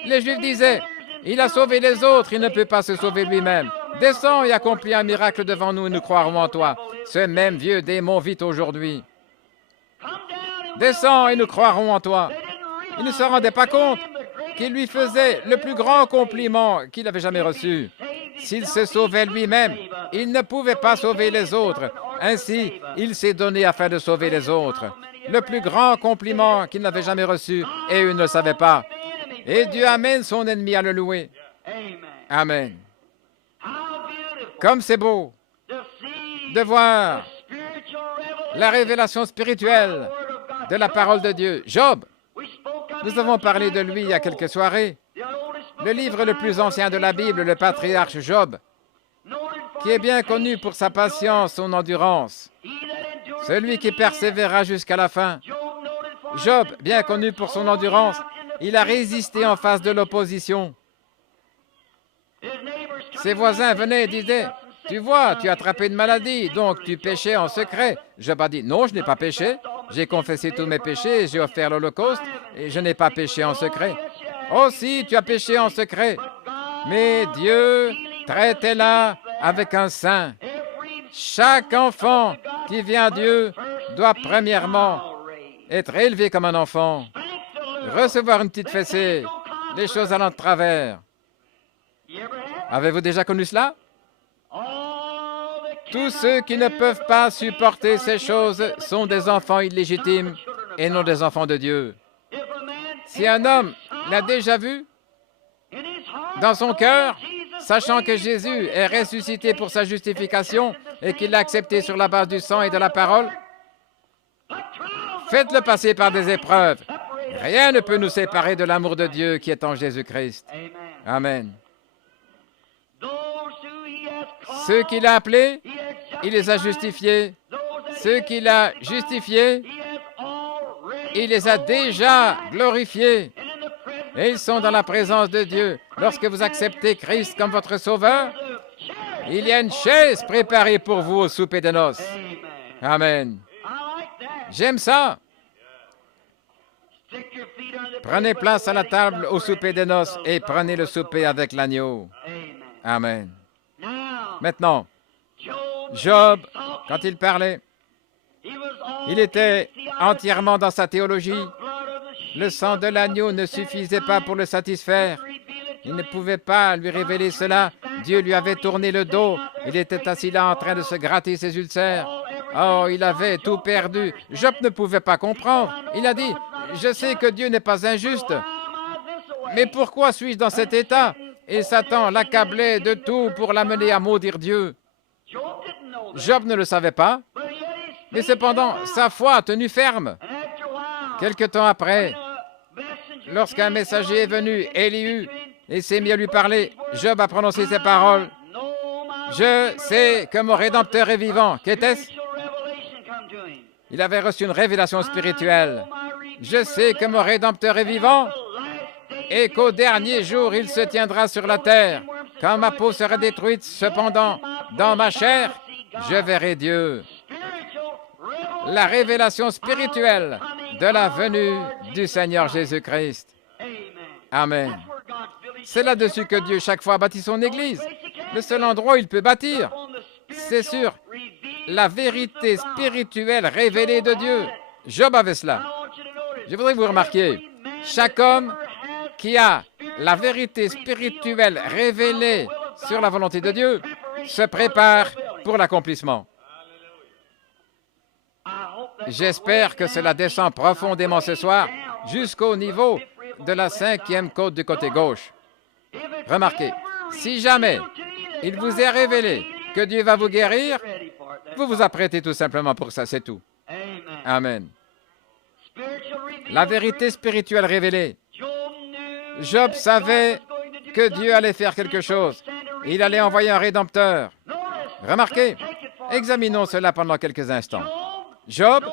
Les Juifs disaient Il a sauvé les autres, il ne peut pas se sauver lui-même. Descends et accomplis un miracle devant nous et nous croirons en toi. Ce même vieux démon vit aujourd'hui. Descends et nous croirons en toi. Il ne se rendait pas compte qu'il lui faisait le plus grand compliment qu'il avait jamais reçu. S'il se sauvait lui-même, il ne pouvait pas sauver les autres. Ainsi, il s'est donné afin de sauver les autres. Le plus grand compliment qu'il n'avait jamais reçu, et il ne le savait pas. Et Dieu amène son ennemi à le louer. Amen. Comme c'est beau de voir la révélation spirituelle de la parole de Dieu. Job, nous avons parlé de lui il y a quelques soirées. Le livre le plus ancien de la Bible, le patriarche Job, qui est bien connu pour sa patience, son endurance. Celui qui persévéra jusqu'à la fin. Job, bien connu pour son endurance, il a résisté en face de l'opposition. Ses voisins venaient et disaient, « Tu vois, tu as attrapé une maladie, donc tu péchais en secret. » Job a dit, « Non, je n'ai pas péché. J'ai confessé tous mes péchés, j'ai offert l'Holocauste, et je n'ai pas péché en secret. » « Oh si, tu as péché en secret. Mais Dieu traitez-la avec un saint. Chaque enfant qui vient à Dieu doit premièrement être élevé comme un enfant, recevoir une petite fessée, les choses allant de travers. Avez-vous déjà connu cela? Tous ceux qui ne peuvent pas supporter ces choses sont des enfants illégitimes et non des enfants de Dieu. Si un homme l'a déjà vu dans son cœur, sachant que Jésus est ressuscité pour sa justification et qu'il l'a accepté sur la base du sang et de la parole, faites-le passer par des épreuves. Rien ne peut nous séparer de l'amour de Dieu qui est en Jésus-Christ. Amen. Ceux qu'il a appelés, il les a justifiés. Ceux qu'il a justifiés, il les a déjà glorifiés. Et ils sont dans la présence de Dieu. Lorsque vous acceptez Christ comme votre sauveur, il y a une chaise préparée pour vous au souper de noces. Amen. J'aime ça. Prenez place à la table au souper de noces et prenez le souper avec l'agneau. Amen. Maintenant, Job, quand il parlait, il était entièrement dans sa théologie. Le sang de l'agneau ne suffisait pas pour le satisfaire. Il ne pouvait pas lui révéler cela. Dieu lui avait tourné le dos. Il était assis là en train de se gratter ses ulcères. Oh, il avait tout perdu. Job ne pouvait pas comprendre. Il a dit, « Je sais que Dieu n'est pas injuste, mais pourquoi suis-je dans cet état ?» Et Satan l'accablait de tout pour l'amener à maudire Dieu. Job ne le savait pas, mais cependant, sa foi a tenu ferme. Quelque temps après, lorsqu'un messager est venu, Élihu, et s'est mis à lui parler, Job a prononcé ces paroles. « Je sais que mon Rédempteur est vivant. » Qu'était-ce? Il avait reçu une révélation spirituelle. « Je sais que mon Rédempteur est vivant et qu'au dernier jour, il se tiendra sur la terre. Quand ma peau sera détruite, cependant, dans ma chair, je verrai Dieu. » La révélation spirituelle de la venue du Seigneur Jésus-Christ. Amen. C'est là-dessus que Dieu, chaque fois, bâtit son Église. Le seul endroit où il peut bâtir, c'est sur la vérité spirituelle révélée de Dieu. Job avait cela. Je voudrais que vous remarquiez, chaque homme qui a la vérité spirituelle révélée sur la volonté de Dieu se prépare pour l'accomplissement. J'espère que cela descend profondément ce soir jusqu'au niveau de la 5e côte du côté gauche. Remarquez, si jamais il vous est révélé que Dieu va vous guérir, vous vous apprêtez tout simplement pour ça, c'est tout. Amen. La vérité spirituelle révélée. Job savait que Dieu allait faire quelque chose. Il allait envoyer un Rédempteur. Remarquez, examinons cela pendant quelques instants. Job,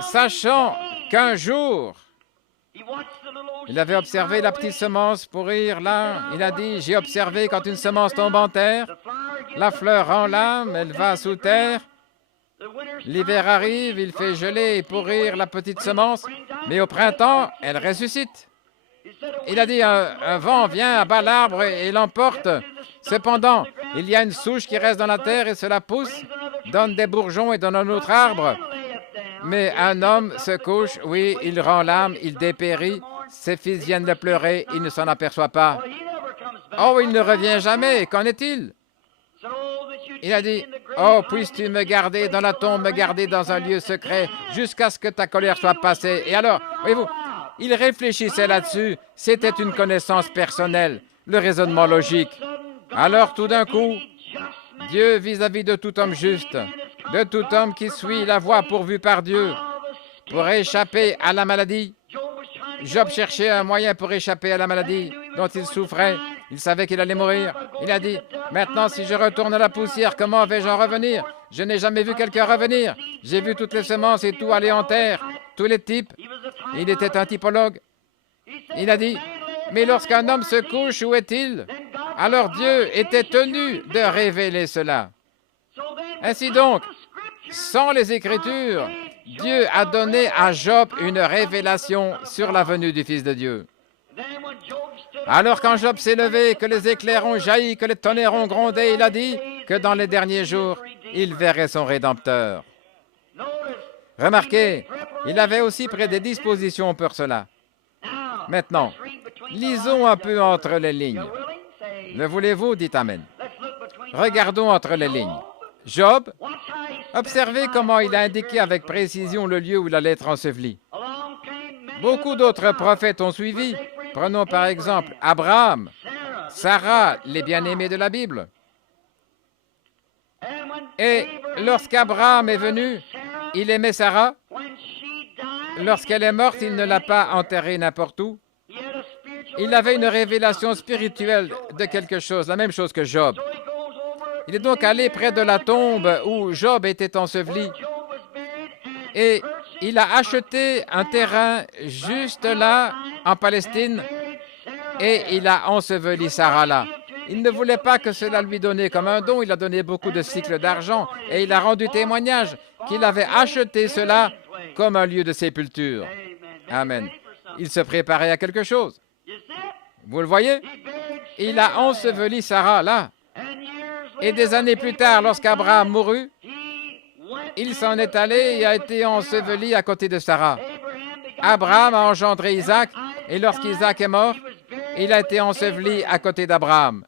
sachant qu'un jour, il avait observé la petite semence pourrir là. Il a dit, j'ai observé quand une semence tombe en terre, la fleur en l'âme, elle va sous terre. L'hiver arrive, il fait geler et pourrir la petite semence, mais au printemps, elle ressuscite. Il a dit, un vent vient, abat l'arbre et l'emporte. Cependant, il y a une souche qui reste dans la terre et cela pousse, donne des bourgeons et donne un autre arbre. Mais un homme se couche, oui, il rend l'âme, il dépérit, ses fils viennent le pleurer, il ne s'en aperçoit pas. Oh, il ne revient jamais, qu'en est-il? Il a dit, oh, puisses-tu me garder dans la tombe, me garder dans un lieu secret, jusqu'à ce que ta colère soit passée. Et alors, voyez-vous, il réfléchissait là-dessus, c'était une connaissance personnelle, le raisonnement logique. Alors, tout d'un coup, Dieu vis-à-vis de tout homme juste, de tout homme qui suit la voie pourvue par Dieu, pour échapper à la maladie. Job cherchait un moyen pour échapper à la maladie dont il souffrait. Il savait qu'il allait mourir. Il a dit, maintenant, si je retourne à la poussière, comment vais-je en revenir? Je n'ai jamais vu quelqu'un revenir. J'ai vu toutes les semences et tout aller en terre, tous les types. Il était un typologue. Il a dit, mais lorsqu'un homme se couche, où est-il? Alors Dieu était tenu de révéler cela. Ainsi donc, sans les Écritures, Dieu a donné à Job une révélation sur la venue du Fils de Dieu. Alors quand Job s'est levé, que les éclairs ont jailli, que les tonnerres ont grondé, il a dit que dans les derniers jours, il verrait son Rédempteur. Remarquez, il avait aussi pris des dispositions pour cela. Maintenant, lisons un peu entre les lignes. Le voulez-vous? Dites Amen. Regardons entre les lignes. Job, observez comment il a indiqué avec précision le lieu où il allait être enseveli. Beaucoup d'autres prophètes ont suivi. Prenons par exemple Abraham, Sarah, les bien-aimés de la Bible. Et lorsqu'Abraham est venu, il aimait Sarah. Lorsqu'elle est morte, il ne l'a pas enterrée n'importe où. Il avait une révélation spirituelle de quelque chose, la même chose que Job. Il est donc allé près de la tombe où Job était enseveli et il a acheté un terrain juste là, en Palestine, et il a enseveli Sarah là. Il ne voulait pas que cela lui donnait comme un don, il a donné beaucoup de cycles d'argent et il a rendu témoignage qu'il avait acheté cela comme un lieu de sépulture. Amen. Il se préparait à quelque chose. Vous le voyez? Il a enseveli Sarah là. Et des années plus tard, lorsqu'Abraham mourut, il s'en est allé et a été enseveli à côté de Sarah. Abraham a engendré Isaac, et lorsqu'Isaac est mort, il a été enseveli à côté d'Abraham.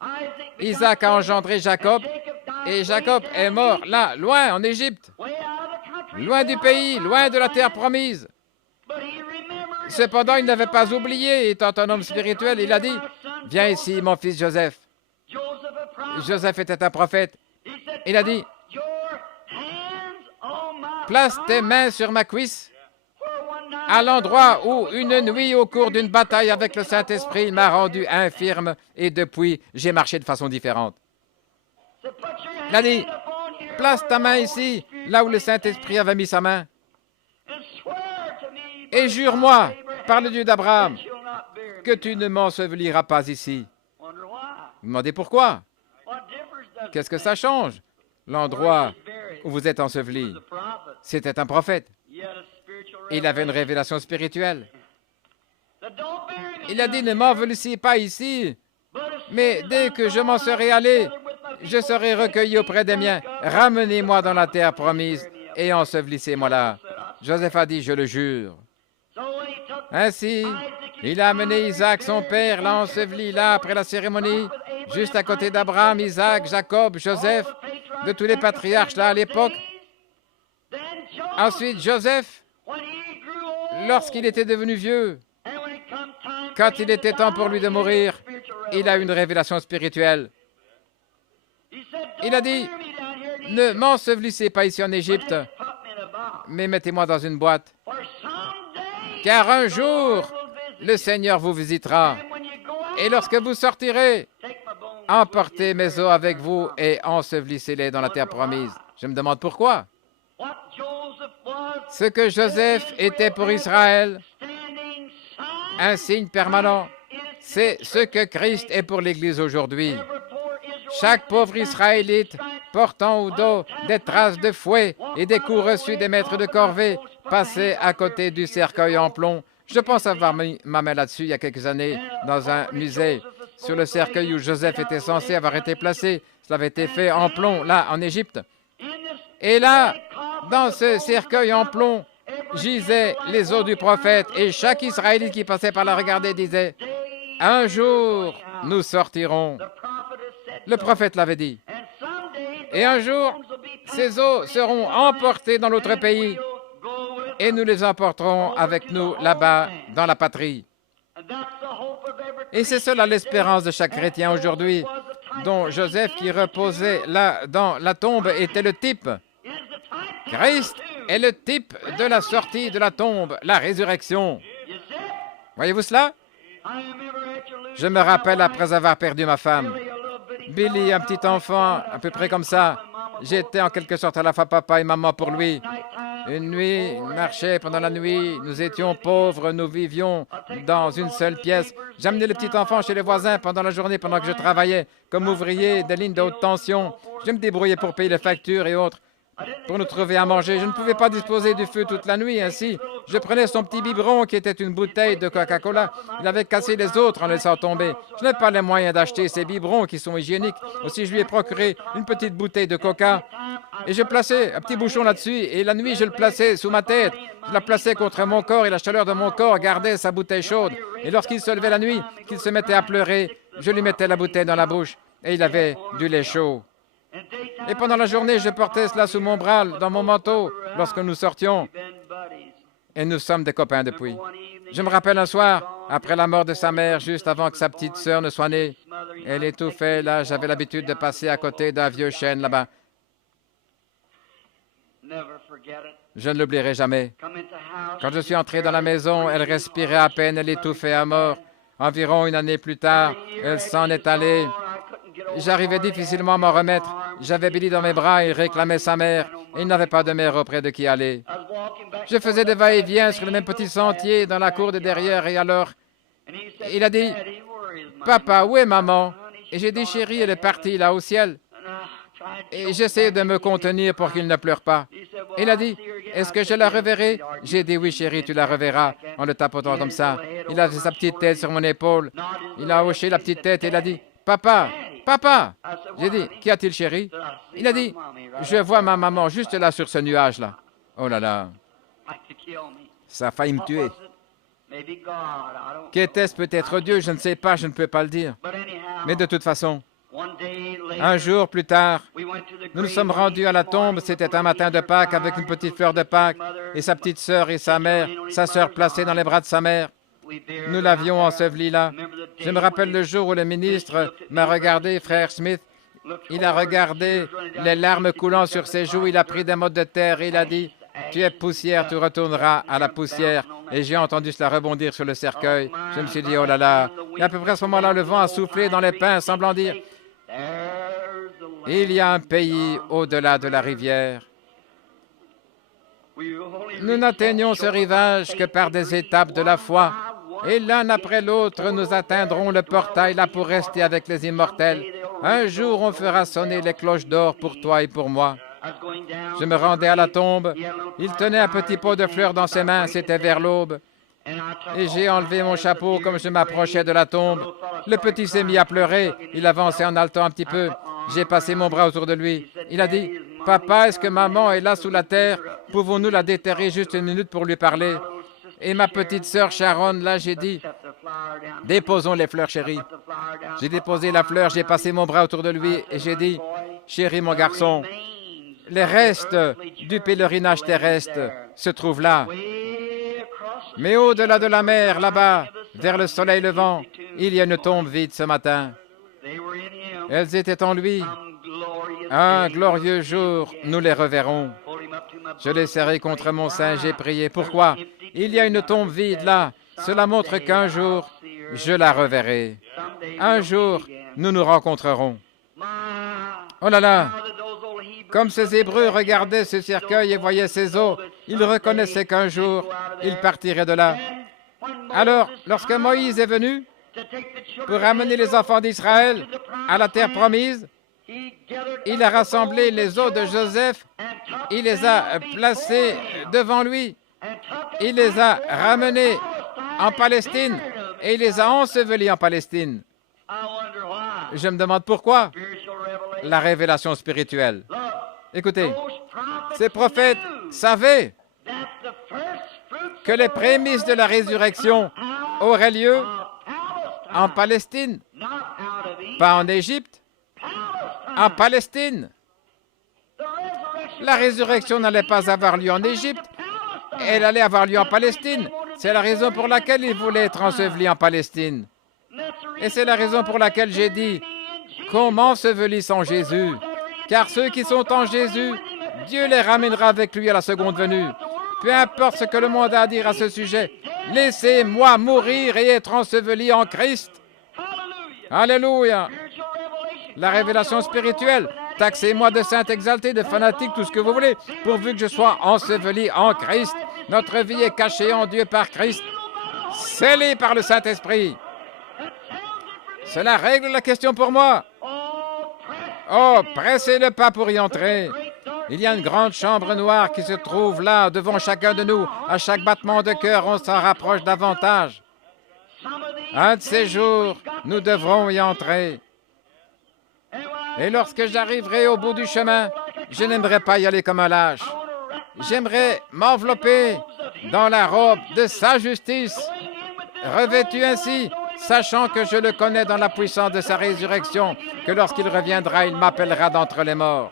Isaac a engendré Jacob, et Jacob est mort là, loin, en Égypte, loin du pays, loin de la terre promise. Cependant, il n'avait pas oublié, étant un homme spirituel, il a dit, « Viens ici, mon fils Joseph. » Joseph était un prophète. Il a dit, « Place tes mains sur ma cuisse, à l'endroit où une nuit, au cours d'une bataille avec le Saint-Esprit, il m'a rendu infirme et depuis, j'ai marché de façon différente. » Il a dit, « Place ta main ici, là où le Saint-Esprit avait mis sa main, et jure-moi, par le Dieu d'Abraham, que tu ne m'enseveliras pas ici. » Vous demandez pourquoi? Qu'est-ce que ça change? L'endroit où vous êtes enseveli, c'était un prophète. Il avait une révélation spirituelle. Il a dit, ne m'enveloppez pas ici, mais dès que je m'en serai allé, je serai recueilli auprès des miens. Ramenez-moi dans la terre promise et ensevelissez-moi là. Joseph a dit, je le jure. Ainsi, il a amené Isaac, son père, l'a enseveli là après la cérémonie, juste à côté d'Abraham, Isaac, Jacob, Joseph, de tous les patriarches là à l'époque. Ensuite, Joseph, lorsqu'il était devenu vieux, quand il était temps pour lui de mourir, il a eu une révélation spirituelle. Il a dit, ne m'ensevelissez pas ici en Égypte, mais mettez-moi dans une boîte. Car un jour, le Seigneur vous visitera. Et lorsque vous sortirez, emportez mes os avec vous et ensevelissez-les dans la terre promise. Je me demande pourquoi. Ce que Joseph était pour Israël, un signe permanent, c'est ce que Christ est pour l'Église aujourd'hui. Chaque pauvre Israélite portant au dos des traces de fouet et des coups reçus des maîtres de corvée passait à côté du cercueil en plomb Je pense avoir mis ma main là-dessus il y a quelques années dans un musée, sur le cercueil où Joseph était censé avoir été placé. Cela avait été fait en plomb, là, en Égypte. Et là, dans ce cercueil en plomb, gisaient les os du prophète, et chaque Israélite qui passait par là regardait disait, « Un jour, nous sortirons. » Le prophète l'avait dit. Et un jour, ces os seront emportés dans l'autre pays, et nous les emporterons avec nous là-bas, dans la patrie. Et c'est cela l'espérance de chaque chrétien aujourd'hui, dont Joseph, qui reposait là dans la tombe, était le type. Christ est le type de la sortie de la tombe, la résurrection. Voyez-vous cela? Je me rappelle après avoir perdu ma femme. Billy, un petit enfant, à peu près comme ça. J'étais en quelque sorte à la fois papa et maman pour lui. Une nuit, il marchait pendant la nuit. Nous étions pauvres, nous vivions dans une seule pièce. J'amenais le petit enfant chez les voisins pendant la journée, pendant que je travaillais comme ouvrier des lignes de haute tension. Je me débrouillais pour payer les factures et autres, pour nous trouver à manger. Je ne pouvais pas disposer du feu toute la nuit, ainsi je prenais son petit biberon qui était une bouteille de Coca-Cola. Il avait cassé les autres en le laissant tomber. Je n'ai pas les moyens d'acheter ces biberons qui sont hygiéniques. Aussi, je lui ai procuré une petite bouteille de Coca et je plaçais un petit bouchon là-dessus. Et la nuit, je le plaçais sous ma tête. Je la plaçais contre mon corps et la chaleur de mon corps gardait sa bouteille chaude. Et lorsqu'il se levait la nuit, qu'il se mettait à pleurer, je lui mettais la bouteille dans la bouche et il avait du lait chaud. Et pendant la journée, je portais cela sous mon bras, dans mon manteau, lorsque nous sortions. Et nous sommes des copains depuis. Je me rappelle un soir, après la mort de sa mère, juste avant que sa petite sœur ne soit née, elle étouffait, là, j'avais l'habitude de passer à côté d'un vieux chêne là-bas. Je ne l'oublierai jamais. Quand je suis entré dans la maison, elle respirait à peine, elle étouffait à mort. Environ une année plus tard, elle s'en est allée. J'arrivais difficilement à m'en remettre. J'avais Billy dans mes bras, il réclamait sa mère. Et il n'avait pas de mère auprès de qui aller. Je faisais des va-et-vient sur le même petit sentier dans la cour de derrière et alors, il a dit, « Papa, où est maman? » Et j'ai dit, « Chérie, elle est partie là au ciel. » Et j'essayais de me contenir pour qu'il ne pleure pas. Il a dit, « Est-ce que je la reverrai? » J'ai dit, « Oui, chérie, tu la reverras. » En le tapotant comme ça. Il a fait sa petite tête sur mon épaule. Il a hoché la petite tête et il a dit, « Papa, papa! » J'ai dit, « Qu'y a-t-il, chérie? » Il a dit, « Je vois ma maman juste là sur ce nuage-là. » Oh là là! Ça a failli me tuer. Qu'était-ce peut-être Dieu? Je ne sais pas, je ne peux pas le dire. Mais de toute façon, un jour plus tard, nous nous sommes rendus à la tombe. C'était un matin de Pâques avec une petite fleur de Pâques et sa petite sœur et sa mère, sa sœur placée dans les bras de sa mère. Nous l'avions enseveli là. Je me rappelle le jour où le ministre m'a regardé, frère Smith. Il a regardé les larmes coulant sur ses joues. Il a pris des mottes de terre et il a dit, « Tu es poussière, tu retourneras à la poussière. » Et j'ai entendu cela rebondir sur le cercueil. Je me suis dit, « Oh là là! » Et à peu près à ce moment-là, le vent a soufflé dans les pins, semblant dire, « Il y a un pays au-delà de la rivière. » Nous n'atteignons ce rivage que par des étapes de la foi. Et l'un après l'autre, nous atteindrons le portail là pour rester avec les immortels. Un jour, on fera sonner les cloches d'or pour toi et pour moi. Je me rendais à la tombe. Il tenait un petit pot de fleurs dans ses mains. C'était vers l'aube. Et j'ai enlevé mon chapeau comme je m'approchais de la tombe. Le petit s'est mis à pleurer. Il avançait en haletant un petit peu. J'ai passé mon bras autour de lui. Il a dit, « Papa, est-ce que maman est là sous la terre? Pouvons-nous la déterrer juste une minute pour lui parler? » Et ma petite sœur Sharon, là, j'ai dit, « Déposons les fleurs, chérie. » J'ai déposé la fleur, j'ai passé mon bras autour de lui et j'ai dit, « Chérie, mon garçon, les restes du pèlerinage terrestre se trouvent là. Mais au-delà de la mer, là-bas, vers le soleil levant, il y a une tombe vide ce matin. Elles étaient en lui. Un glorieux jour, nous les reverrons. » Je l'ai serré contre mon sein, j'ai prié. Pourquoi? Il y a une tombe vide là. Cela montre qu'un jour, je la reverrai. Un jour, nous nous rencontrerons. Oh là là! Comme ces Hébreux regardaient ce cercueil et voyaient ses os, ils reconnaissaient qu'un jour, ils partiraient de là. Alors, lorsque Moïse est venu pour amener les enfants d'Israël à la terre promise, il a rassemblé les os de Joseph, il les a placés devant lui, il les a ramenés en Palestine et il les a ensevelis en Palestine. Je me demande pourquoi. La révélation spirituelle. Écoutez, ces prophètes savaient que les prémices de la résurrection auraient lieu en Palestine, pas en Égypte, en Palestine. La résurrection n'allait pas avoir lieu en Égypte, elle allait avoir lieu en Palestine. C'est la raison pour laquelle il voulait être enseveli en Palestine. Et c'est la raison pour laquelle j'ai dit, comment ensevelis en Jésus? Car ceux qui sont en Jésus, Dieu les ramènera avec lui à la seconde venue. Peu importe ce que le monde a à dire à ce sujet, laissez-moi mourir et être enseveli en Christ. Alléluia. La révélation spirituelle. Taxez-moi de saint exalté, de fanatique, tout ce que vous voulez, pourvu que je sois enseveli en Christ. Notre vie est cachée en Dieu par Christ, scellée par le Saint-Esprit. Cela règle la question pour moi. Oh, pressez le pas pour y entrer. Il y a une grande chambre noire qui se trouve là, devant chacun de nous. À chaque battement de cœur, on s'en rapproche davantage. Un de ces jours, nous devrons y entrer. Et lorsque j'arriverai au bout du chemin, je n'aimerais pas y aller comme un lâche. J'aimerais m'envelopper dans la robe de sa justice, revêtu ainsi, sachant que je le connais dans la puissance de sa résurrection, que lorsqu'il reviendra, il m'appellera d'entre les morts.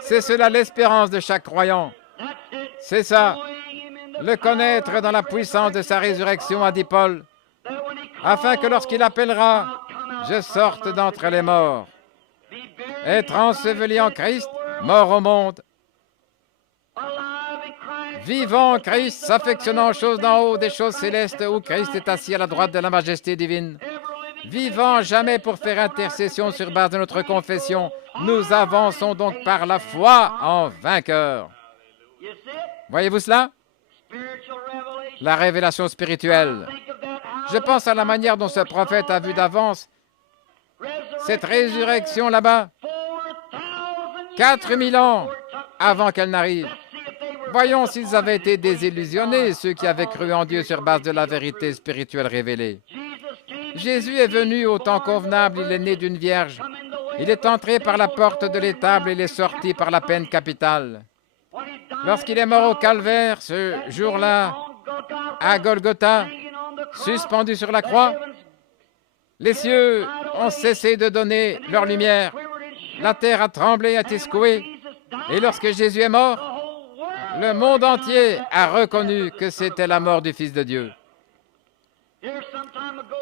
C'est cela l'espérance de chaque croyant. C'est ça, le connaître dans la puissance de sa résurrection, a dit Paul, afin que lorsqu'il appellera, je sorte d'entre les morts. Être enseveli en Christ, mort au monde. Vivant en Christ, s'affectionnant aux choses d'en haut, des choses célestes, où Christ est assis à la droite de la majesté divine. Vivant jamais pour faire intercession sur base de notre confession, nous avançons donc par la foi en vainqueur. Voyez-vous cela? La révélation spirituelle. Je pense à la manière dont ce prophète a vu d'avance cette résurrection là-bas, 4000 ans avant qu'elle n'arrive. Voyons s'ils avaient été désillusionnés, ceux qui avaient cru en Dieu sur base de la vérité spirituelle révélée. Jésus est venu au temps convenable, il est né d'une vierge. Il est entré par la porte de l'étable et il est sorti par la peine capitale. Lorsqu'il est mort au calvaire, ce jour-là, à Golgotha, suspendu sur la croix, les cieux ont cessé de donner leur lumière. La terre a tremblé, a été secouée. Et lorsque Jésus est mort, le monde entier a reconnu que c'était la mort du Fils de Dieu.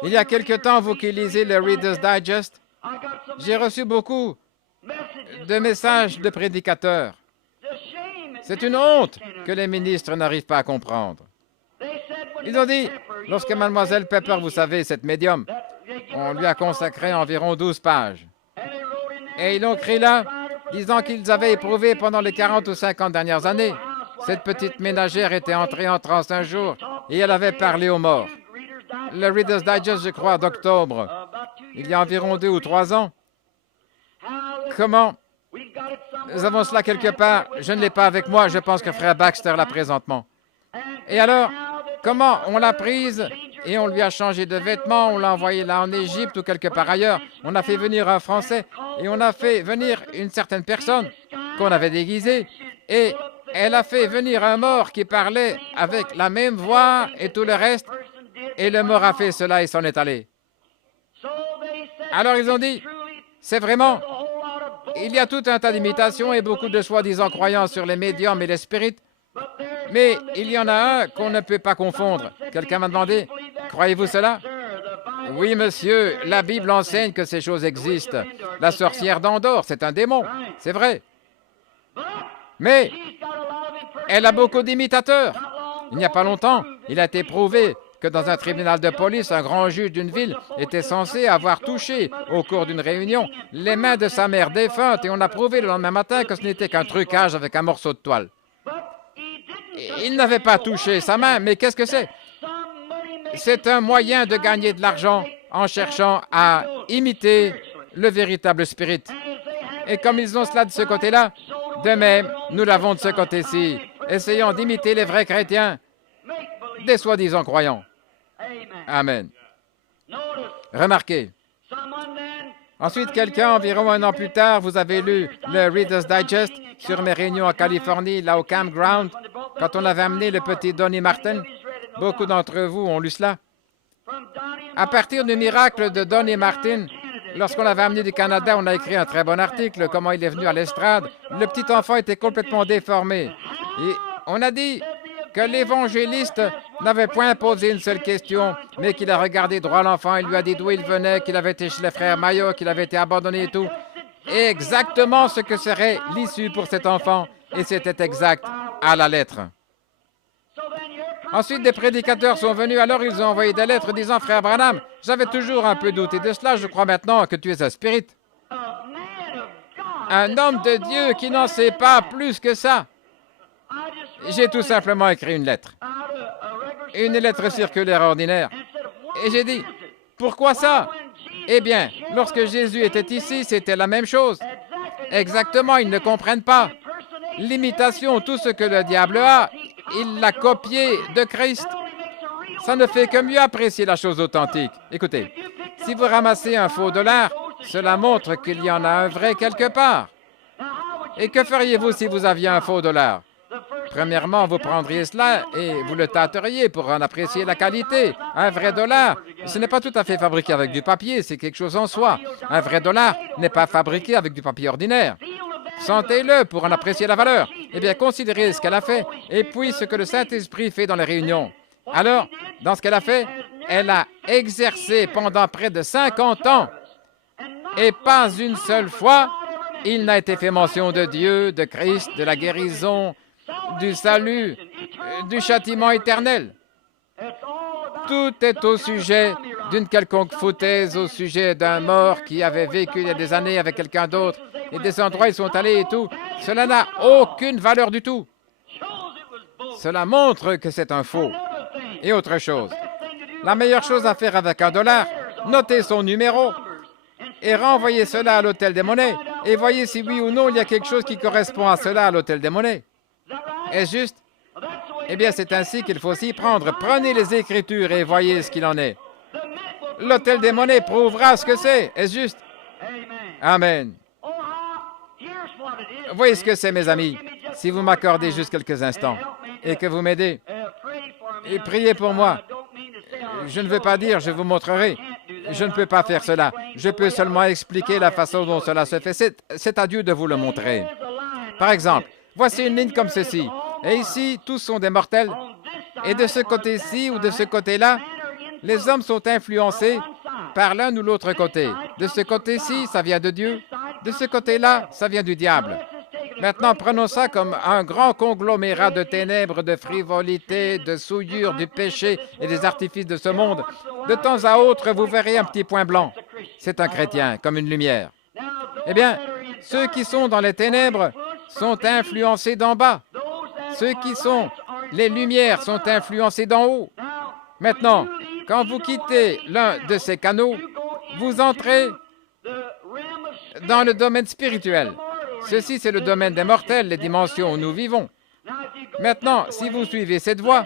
Il y a quelque temps, vous qui lisez le Reader's Digest, j'ai reçu beaucoup de messages de prédicateurs. C'est une honte que les ministres n'arrivent pas à comprendre. Ils ont dit, lorsque Mademoiselle Pepper, vous savez, cette médium, on lui a consacré environ 12 pages. Et ils l'ont écrit là, disant qu'ils avaient éprouvé pendant les 40 ou 50 dernières années. Cette petite ménagère était entrée en transe un jour et elle avait parlé aux morts. Le Reader's Digest, je crois, d'octobre, il y a environ 2 ou 3 ans. Comment? Nous avons cela quelque part. Je ne l'ai pas avec moi. Je pense que Frère Baxter l'a présentement. Et alors, comment on l'a prise et on lui a changé de vêtements, on l'a envoyé là en Égypte ou quelque part ailleurs. On a fait venir un Français et on a fait venir une certaine personne qu'on avait déguisée. Et elle a fait venir un mort qui parlait avec la même voix et tout le reste. Et le mort a fait cela et s'en est allé. Alors ils ont dit, c'est vraiment, il y a tout un tas d'imitations et beaucoup de soi-disant croyances sur les médiums et les spirites, mais il y en a un qu'on ne peut pas confondre. Quelqu'un m'a demandé, croyez-vous cela? Oui, monsieur, la Bible enseigne que ces choses existent. La sorcière d'Endor, c'est un démon, c'est vrai. Mais elle a beaucoup d'imitateurs. Il n'y a pas longtemps, il a été prouvé que dans un tribunal de police, un grand juge d'une ville était censé avoir touché, au cours d'une réunion, les mains de sa mère défunte, et on a prouvé le lendemain matin que ce n'était qu'un trucage avec un morceau de toile. Il n'avait pas touché sa main, mais qu'est-ce que c'est? C'est un moyen de gagner de l'argent en cherchant à imiter le véritable spirit. Et comme ils ont cela de ce côté-là, de même, nous l'avons de ce côté-ci. Essayons d'imiter les vrais chrétiens, des soi-disant croyants. Amen. Remarquez. Ensuite, quelqu'un, environ 1 an plus tard, vous avez lu le Reader's Digest sur mes réunions en Californie, là au campground, quand on avait amené le petit Donnie Martin. Beaucoup d'entre vous ont lu cela. À partir du miracle de Donnie Martin, lorsqu'on l'avait amené du Canada, on a écrit un très bon article, comment il est venu à l'estrade. Le petit enfant était complètement déformé. Et on a dit que l'évangéliste n'avait point posé une seule question, mais qu'il a regardé droit l'enfant, il lui a dit d'où il venait, qu'il avait été chez les frères Maillot, qu'il avait été abandonné et tout. Et exactement ce que serait l'issue pour cet enfant, et c'était exact à la lettre. Ensuite, des prédicateurs sont venus, alors ils ont envoyé des lettres disant « Frère Branham, j'avais toujours un peu douté de cela, je crois maintenant que tu es un spirit. » Un homme de Dieu qui n'en sait pas plus que ça. J'ai tout simplement écrit une lettre circulaire ordinaire. Et j'ai dit, pourquoi ça? Eh bien, lorsque Jésus était ici, c'était la même chose. Exactement, ils ne comprennent pas. L'imitation, tout ce que le diable a, il l'a copié de Christ. Ça ne fait que mieux apprécier la chose authentique. Écoutez, si vous ramassez un faux dollar, cela montre qu'il y en a un vrai quelque part. Et que feriez-vous si vous aviez un faux dollar? Premièrement, vous prendriez cela et vous le tâteriez pour en apprécier la qualité. Un vrai dollar, ce n'est pas tout à fait fabriqué avec du papier, c'est quelque chose en soi. Un vrai dollar n'est pas fabriqué avec du papier ordinaire. Sentez-le pour en apprécier la valeur. Eh bien, considérez ce qu'elle a fait et puis ce que le Saint-Esprit fait dans les réunions. Alors, dans ce qu'elle a fait, elle a exercé pendant près de 50 ans et pas une seule fois, il n'a été fait mention de Dieu, de Christ, de la guérison, du salut, du châtiment éternel. Tout est au sujet d'une quelconque foutaise, au sujet d'un mort qui avait vécu il y a des années avec quelqu'un d'autre, et des endroits ils sont allés et tout. Cela n'a aucune valeur du tout. Cela montre que c'est un faux. Et autre chose, la meilleure chose à faire avec un dollar, notez son numéro et renvoyez cela à l'hôtel des monnaies et voyez si oui ou non il y a quelque chose qui correspond à cela à l'hôtel des monnaies. Est-ce juste? Eh bien, c'est ainsi qu'il faut s'y prendre. Prenez les Écritures et voyez ce qu'il en est. L'hôtel des monnaies prouvera ce que c'est. Est-ce juste? Amen. Voyez ce que c'est, mes amis, si vous m'accordez juste quelques instants et que vous m'aidez. Et priez pour moi. Je ne veux pas dire, je vous montrerai. Je ne peux pas faire cela. Je peux seulement expliquer la façon dont cela se fait. C'est à Dieu de vous le montrer. Par exemple, voici une ligne comme ceci. Et ici, tous sont des mortels. Et de ce côté-ci ou de ce côté-là, les hommes sont influencés par l'un ou l'autre côté. De ce côté-ci, ça vient de Dieu. De ce côté-là, ça vient du diable. Maintenant, prenons ça comme un grand conglomérat de ténèbres, de frivolité, de souillure, du péché et des artifices de ce monde. De temps à autre, vous verrez un petit point blanc. C'est un chrétien, comme une lumière. Eh bien, ceux qui sont dans les ténèbres sont influencés d'en bas. Ceux qui sont les lumières sont influencés d'en haut. Maintenant, quand vous quittez l'un de ces canaux, vous entrez dans le domaine spirituel. Ceci, c'est le domaine des mortels, les dimensions où nous vivons. Maintenant, si vous suivez cette voie,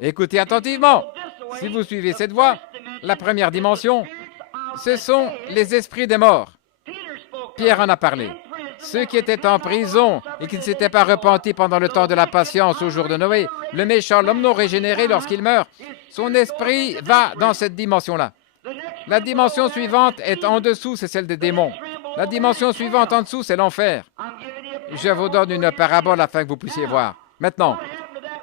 écoutez attentivement, si vous suivez cette voie, la première dimension, ce sont les esprits des morts. Pierre en a parlé. Ceux qui étaient en prison et qui ne s'étaient pas repentis pendant le temps de la patience au jour de Noé, le méchant, l'homme non régénéré lorsqu'il meurt, son esprit va dans cette dimension-là. La dimension suivante est en dessous, c'est celle des démons. La dimension suivante en dessous, c'est l'enfer. Je vous donne une parabole afin que vous puissiez voir. Maintenant,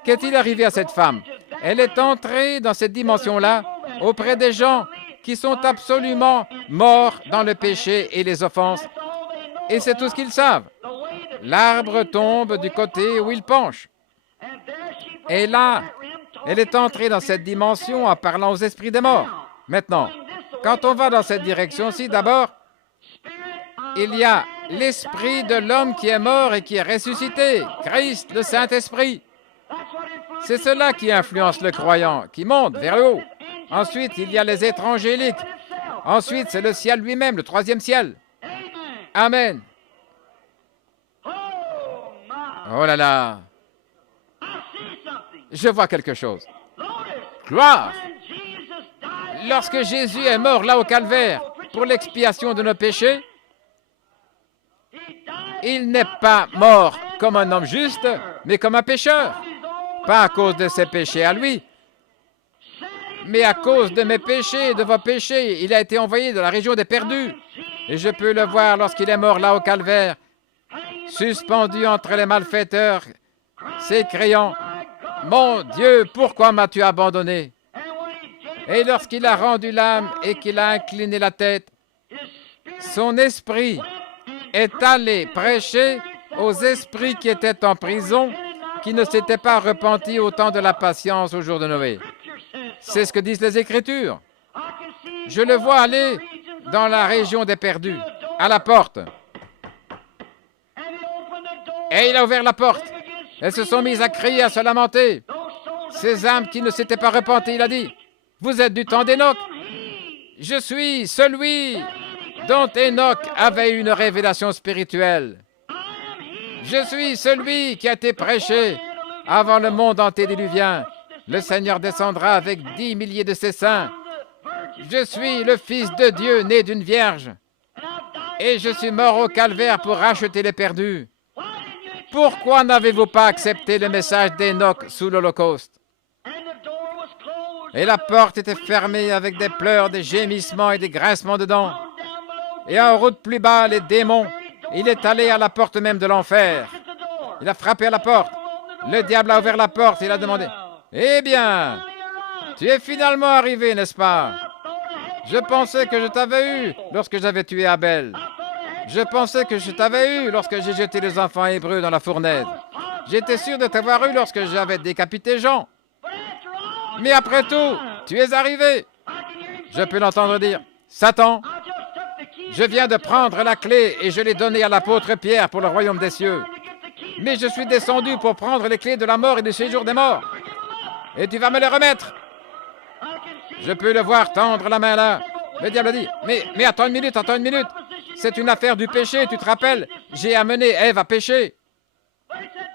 qu'est-il arrivé à cette femme? Elle est entrée dans cette dimension-là auprès des gens qui sont absolument morts dans le péché et les offenses. Et c'est tout ce qu'ils savent. L'arbre tombe du côté où il penche. Et là, elle est entrée dans cette dimension en parlant aux esprits des morts. Maintenant, quand on va dans cette direction-ci, d'abord, il y a l'esprit de l'homme qui est mort et qui est ressuscité, Christ, le Saint-Esprit. C'est cela qui influence le croyant, qui monte vers le haut. Ensuite, il y a les êtres angéliques. Ensuite, c'est le ciel lui-même, le troisième ciel. Amen. Oh là là. Je vois quelque chose. Gloire. Lorsque Jésus est mort là au calvaire pour l'expiation de nos péchés, il n'est pas mort comme un homme juste, mais comme un pécheur. Pas à cause de ses péchés à lui, mais à cause de mes péchés et de vos péchés. Il a été envoyé dans la région des perdus. Et je peux le voir lorsqu'il est mort là au calvaire, suspendu entre les malfaiteurs, s'écriant « Mon Dieu, pourquoi m'as-tu abandonné ?» Et lorsqu'il a rendu l'âme et qu'il a incliné la tête, son esprit est allé prêcher aux esprits qui étaient en prison, qui ne s'étaient pas repentis au temps de la patience au jour de Noé. C'est ce que disent les Écritures. Je le vois aller dans la région des perdus, à la porte. Et il a ouvert la porte. Elles se sont mises à crier, à se lamenter. Ces âmes qui ne s'étaient pas repenties, il a dit, « Vous êtes du temps d'Enoch. Je suis celui dont Enoch avait une révélation spirituelle. Je suis celui qui a été prêché avant le monde antédiluvien. Le Seigneur descendra avec 10 milliers de ses saints. Je suis le Fils de Dieu né d'une vierge. Et je suis mort au calvaire pour racheter les perdus. Pourquoi n'avez-vous pas accepté le message d'Enoch sous l'Holocauste? » Et la porte était fermée avec des pleurs, des gémissements et des grincements de dents. Et en route plus bas, les démons, il est allé à la porte même de l'enfer. Il a frappé à la porte. Le diable a ouvert la porte et il a demandé, « Eh bien, tu es finalement arrivé, n'est-ce pas? Je pensais que je t'avais eu lorsque j'avais tué Abel. Je pensais que je t'avais eu lorsque j'ai jeté les enfants hébreux dans la fournaise. J'étais sûr de t'avoir eu lorsque j'avais décapité Jean. Mais après tout, tu es arrivé. » Je peux l'entendre dire, « Satan, je viens de prendre la clé et je l'ai donnée à l'apôtre Pierre pour le royaume des cieux. Mais je suis descendu pour prendre les clés de la mort et du séjour des morts. Et tu vas me les remettre. » Je peux le voir tendre la main là. Le diable a dit, mais attends une minute. C'est une affaire du péché, tu te rappelles? J'ai amené Ève à pécher.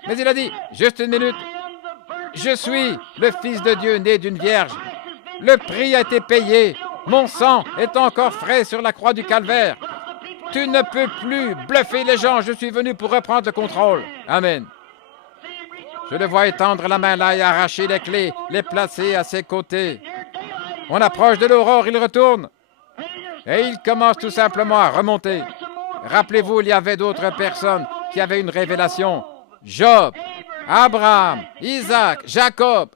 Mais il a dit, juste une minute. Je suis le Fils de Dieu né d'une vierge. Le prix a été payé. Mon sang est encore frais sur la croix du calvaire. Tu ne peux plus bluffer les gens. Je suis venu pour reprendre le contrôle. Amen. Je le vois étendre la main là et arracher les clés, les placer à ses côtés. On approche de l'aurore, il retourne. Et il commence tout simplement à remonter. Rappelez-vous, il y avait d'autres personnes qui avaient une révélation. Job, Abraham, Isaac, Jacob.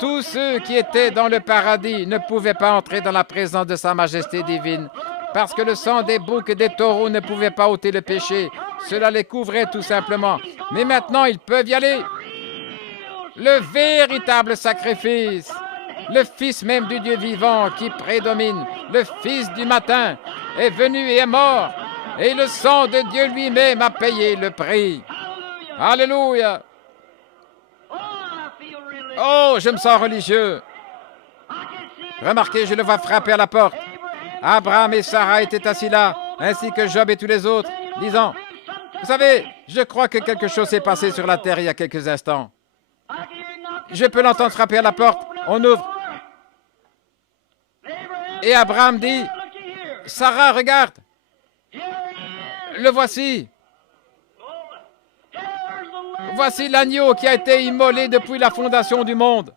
Tous ceux qui étaient dans le paradis ne pouvaient pas entrer dans la présence de sa majesté divine parce que le sang des boucs et des taureaux ne pouvait pas ôter le péché. Cela les couvrait tout simplement. Mais maintenant, ils peuvent y aller. Le véritable sacrifice, le Fils même du Dieu vivant qui prédomine, le Fils du matin, est venu et est mort. Et le sang de Dieu lui-même a payé le prix. Alléluia! Oh, je me sens religieux. Remarquez, je le vois frapper à la porte. Abraham et Sarah étaient assis là, ainsi que Job et tous les autres, disant, « Vous savez, je crois que quelque chose s'est passé sur la terre il y a quelques instants. » Je peux l'entendre frapper à la porte. On ouvre. Et Abraham dit, « Sarah, regarde. Le voici. Voici l'agneau qui a été immolé depuis la fondation du monde. »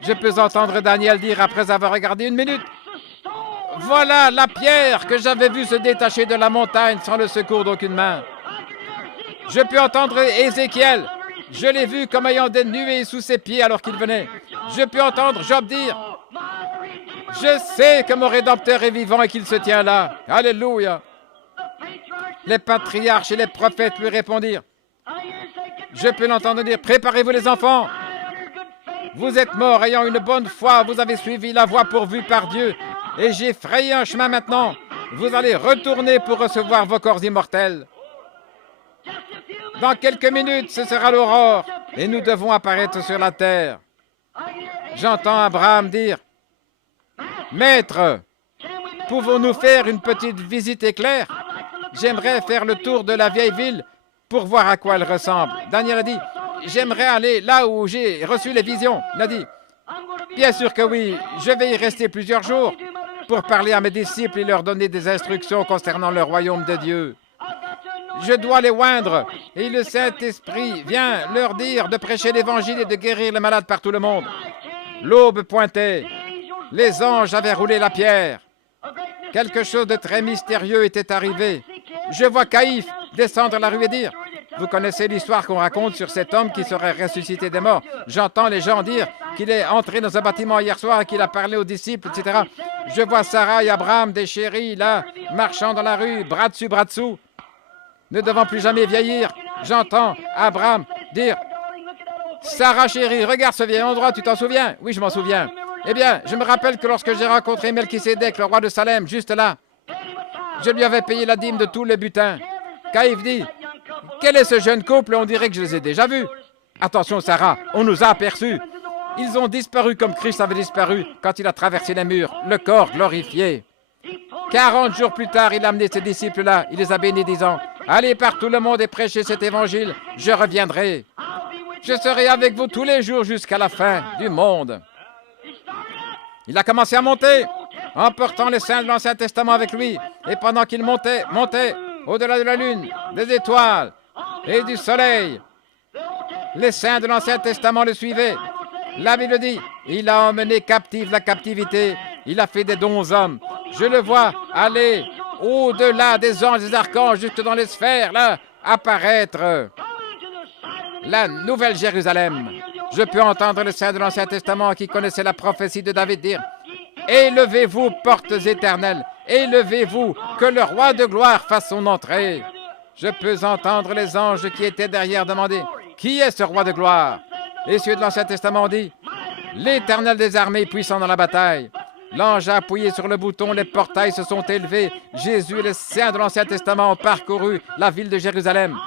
Je peux entendre Daniel dire après avoir regardé une minute, « Voilà la pierre que j'avais vue se détacher de la montagne sans le secours d'aucune main. » Je peux entendre Ézéchiel, « Je l'ai vu comme ayant des nuées sous ses pieds alors qu'il venait. » Je peux entendre Job dire, « Je sais que mon Rédempteur est vivant et qu'il se tient là. » Alléluia. Les patriarches et les prophètes lui répondirent, je peux l'entendre dire, « Préparez-vous les enfants. Vous êtes morts ayant une bonne foi, vous avez suivi la voie pourvue par Dieu, et j'ai frayé un chemin maintenant. Vous allez retourner pour recevoir vos corps immortels. Dans quelques minutes, ce sera l'aurore, et nous devons apparaître sur la terre. » J'entends Abraham dire, « Maître, pouvons-nous faire une petite visite éclair? J'aimerais faire le tour de la vieille ville pour voir à quoi elle ressemble. » Daniel a dit, « J'aimerais aller là où j'ai reçu les visions. » Il a dit, Bien sûr que oui, je vais y rester plusieurs jours pour parler à mes disciples et leur donner des instructions concernant le royaume de Dieu. Je dois les oindre et le Saint-Esprit vient leur dire de prêcher l'Évangile et de guérir les malades par tout le monde. L'aube pointait. Les anges avaient roulé la pierre. Quelque chose de très mystérieux était arrivé. Je vois Caïphe descendre la rue et dire, « Vous connaissez l'histoire qu'on raconte sur cet homme qui serait ressuscité des morts. J'entends les gens dire qu'il est entré dans un bâtiment hier soir et qu'il a parlé aux disciples, etc. Je vois Sarah et Abraham, des chéris, là, marchant dans la rue, bras dessus, bras dessous, ne devant plus jamais vieillir. J'entends Abraham dire, « Sarah chérie, regarde ce vieil endroit, tu t'en souviens? » Oui, je m'en souviens. Eh bien, je me rappelle que lorsque j'ai rencontré Melchisédek, le roi de Salem, juste là, je lui avais payé la dîme de tout le butin. Caïphe dit, « Quel est ce jeune couple? On dirait que je les ai déjà vus. » Attention, Sarah, on nous a aperçus. Ils ont disparu comme Christ avait disparu quand il a traversé les murs, le corps glorifié. 40 jours plus tard, il a amené ses disciples-là, il les a bénis disant, « Allez par tout le monde et prêchez cet évangile, je reviendrai. Je serai avec vous tous les jours jusqu'à la fin du monde. » Il a commencé à monter, en portant les saints de l'Ancien Testament avec lui. Et pendant qu'il montait au-delà de la lune, des étoiles et du soleil, les saints de l'Ancien Testament le suivaient. La Bible dit, il a emmené captive la captivité, il a fait des dons aux hommes. Je le vois aller au-delà des anges et des archanges, jusque dans les sphères, là, apparaître la nouvelle Jérusalem. Je peux entendre les saints de l'Ancien Testament qui connaissaient la prophétie de David dire, « Élevez-vous, portes éternelles, élevez-vous, que le roi de gloire fasse son entrée. » Je peux entendre les anges qui étaient derrière demander, « Qui est ce roi de gloire ?» Et ceux de l'Ancien Testament ont dit, « L'Éternel des armées puissant dans la bataille. » L'ange a appuyé sur le bouton, les portails se sont élevés. Jésus et les saints de l'Ancien Testament ont parcouru la ville de Jérusalem.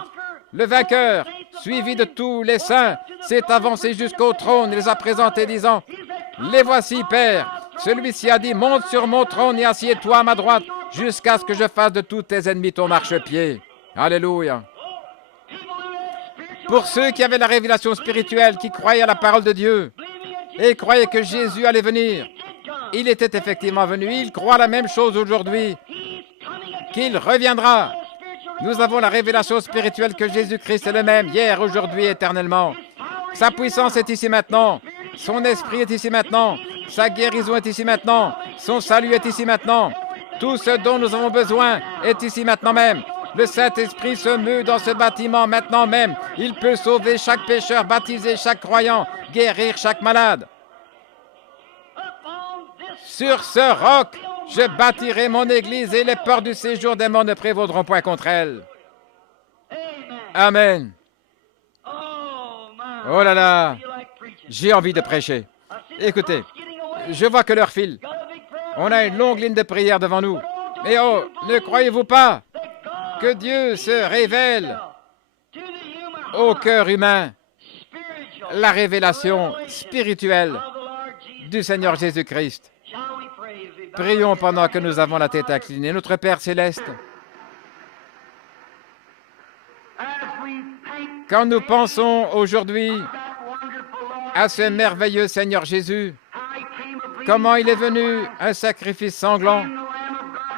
Le vainqueur, suivi de tous les saints, s'est avancé jusqu'au trône et les a présentés disant, « Les voici, Père. » Celui-ci a dit, « Monte sur mon trône et assieds-toi à ma droite, jusqu'à ce que je fasse de tous tes ennemis ton marchepied. » Alléluia. Pour ceux qui avaient la révélation spirituelle, qui croyaient à la parole de Dieu et croyaient que Jésus allait venir, il était effectivement venu. Il croit la même chose aujourd'hui, qu'il reviendra. Nous avons la révélation spirituelle que Jésus-Christ est le même, hier, aujourd'hui, éternellement. Sa puissance est ici maintenant. Son esprit est ici maintenant. Sa guérison est ici maintenant. Son salut est ici maintenant. Tout ce dont nous avons besoin est ici maintenant même. Le Saint-Esprit se meut dans ce bâtiment maintenant même. Il peut sauver chaque pécheur, baptiser chaque croyant, guérir chaque malade. Sur ce roc, je bâtirai mon église et les portes du séjour des morts ne prévaudront point contre elle. Amen. Oh là là, j'ai envie de prêcher. Écoutez, je vois que l'heure file. On a une longue ligne de prière devant nous. Mais oh, ne croyez-vous pas que Dieu se révèle au cœur humain, la révélation spirituelle du Seigneur Jésus-Christ? Prions pendant que nous avons la tête inclinée. Notre Père céleste, quand nous pensons aujourd'hui à ce merveilleux Seigneur Jésus, comment il est venu un sacrifice sanglant,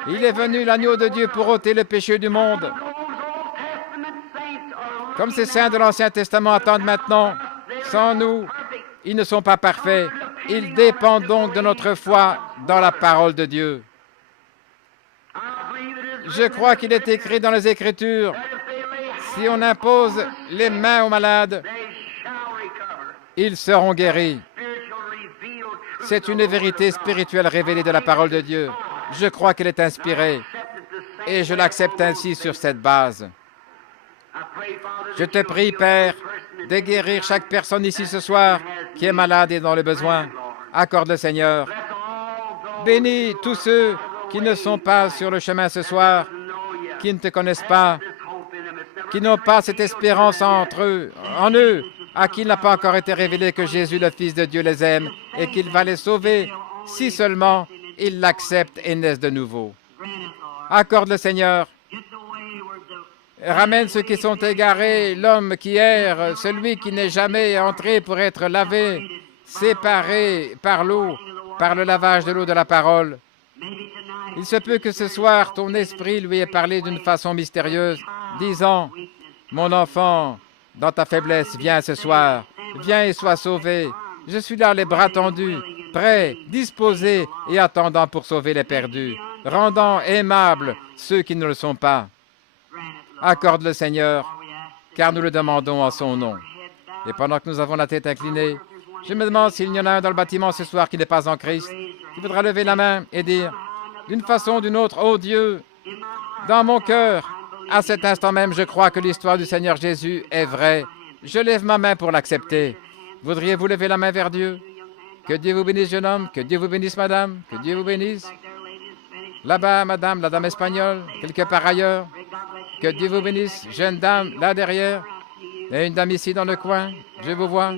il est venu l'agneau de Dieu pour ôter le péché du monde. Comme ces saints de l'Ancien Testament attendent maintenant, sans nous, ils ne sont pas parfaits. Ils dépendent donc de notre foi dans la parole de Dieu. Je crois qu'il est écrit dans les Écritures, si on impose les mains aux malades, ils seront guéris. C'est une vérité spirituelle révélée de la parole de Dieu. Je crois qu'elle est inspirée et je l'accepte ainsi sur cette base. Je te prie, Père, de guérir chaque personne ici ce soir qui est malade et dans le besoin. Accorde-le, Seigneur. Bénis tous ceux qui ne sont pas sur le chemin ce soir, qui ne te connaissent pas, qui n'ont pas cette espérance en eux, à qui il n'a pas encore été révélé que Jésus, le Fils de Dieu, les aime et qu'il va les sauver si seulement ils l'acceptent et naissent de nouveau. Accorde-le, Seigneur. Ramène ceux qui sont égarés, l'homme qui erre, celui qui n'est jamais entré pour être lavé, séparés par l'eau, par le lavage de l'eau de la parole. Il se peut que ce soir, ton esprit lui ait parlé d'une façon mystérieuse, disant, « Mon enfant, dans ta faiblesse, viens ce soir, viens et sois sauvé. Je suis là, les bras tendus, prêt, disposé et attendant pour sauver les perdus, rendant aimables ceux qui ne le sont pas. » Accorde-le, Seigneur, car nous le demandons en son nom. Et pendant que nous avons la tête inclinée, je me demande s'il y en a un dans le bâtiment ce soir qui n'est pas en Christ, qui voudra lever la main et dire, d'une façon ou d'une autre, « Oh Dieu, dans mon cœur, à cet instant même, je crois que l'histoire du Seigneur Jésus est vraie. Je lève ma main pour l'accepter. » Voudriez-vous lever la main vers Dieu? Que Dieu vous bénisse, jeune homme. Que Dieu vous bénisse, madame. Que Dieu vous bénisse. Là-bas, madame, la dame espagnole, quelque part ailleurs. Que Dieu vous bénisse, jeune dame, là derrière. Et une dame ici dans le coin, je vous vois.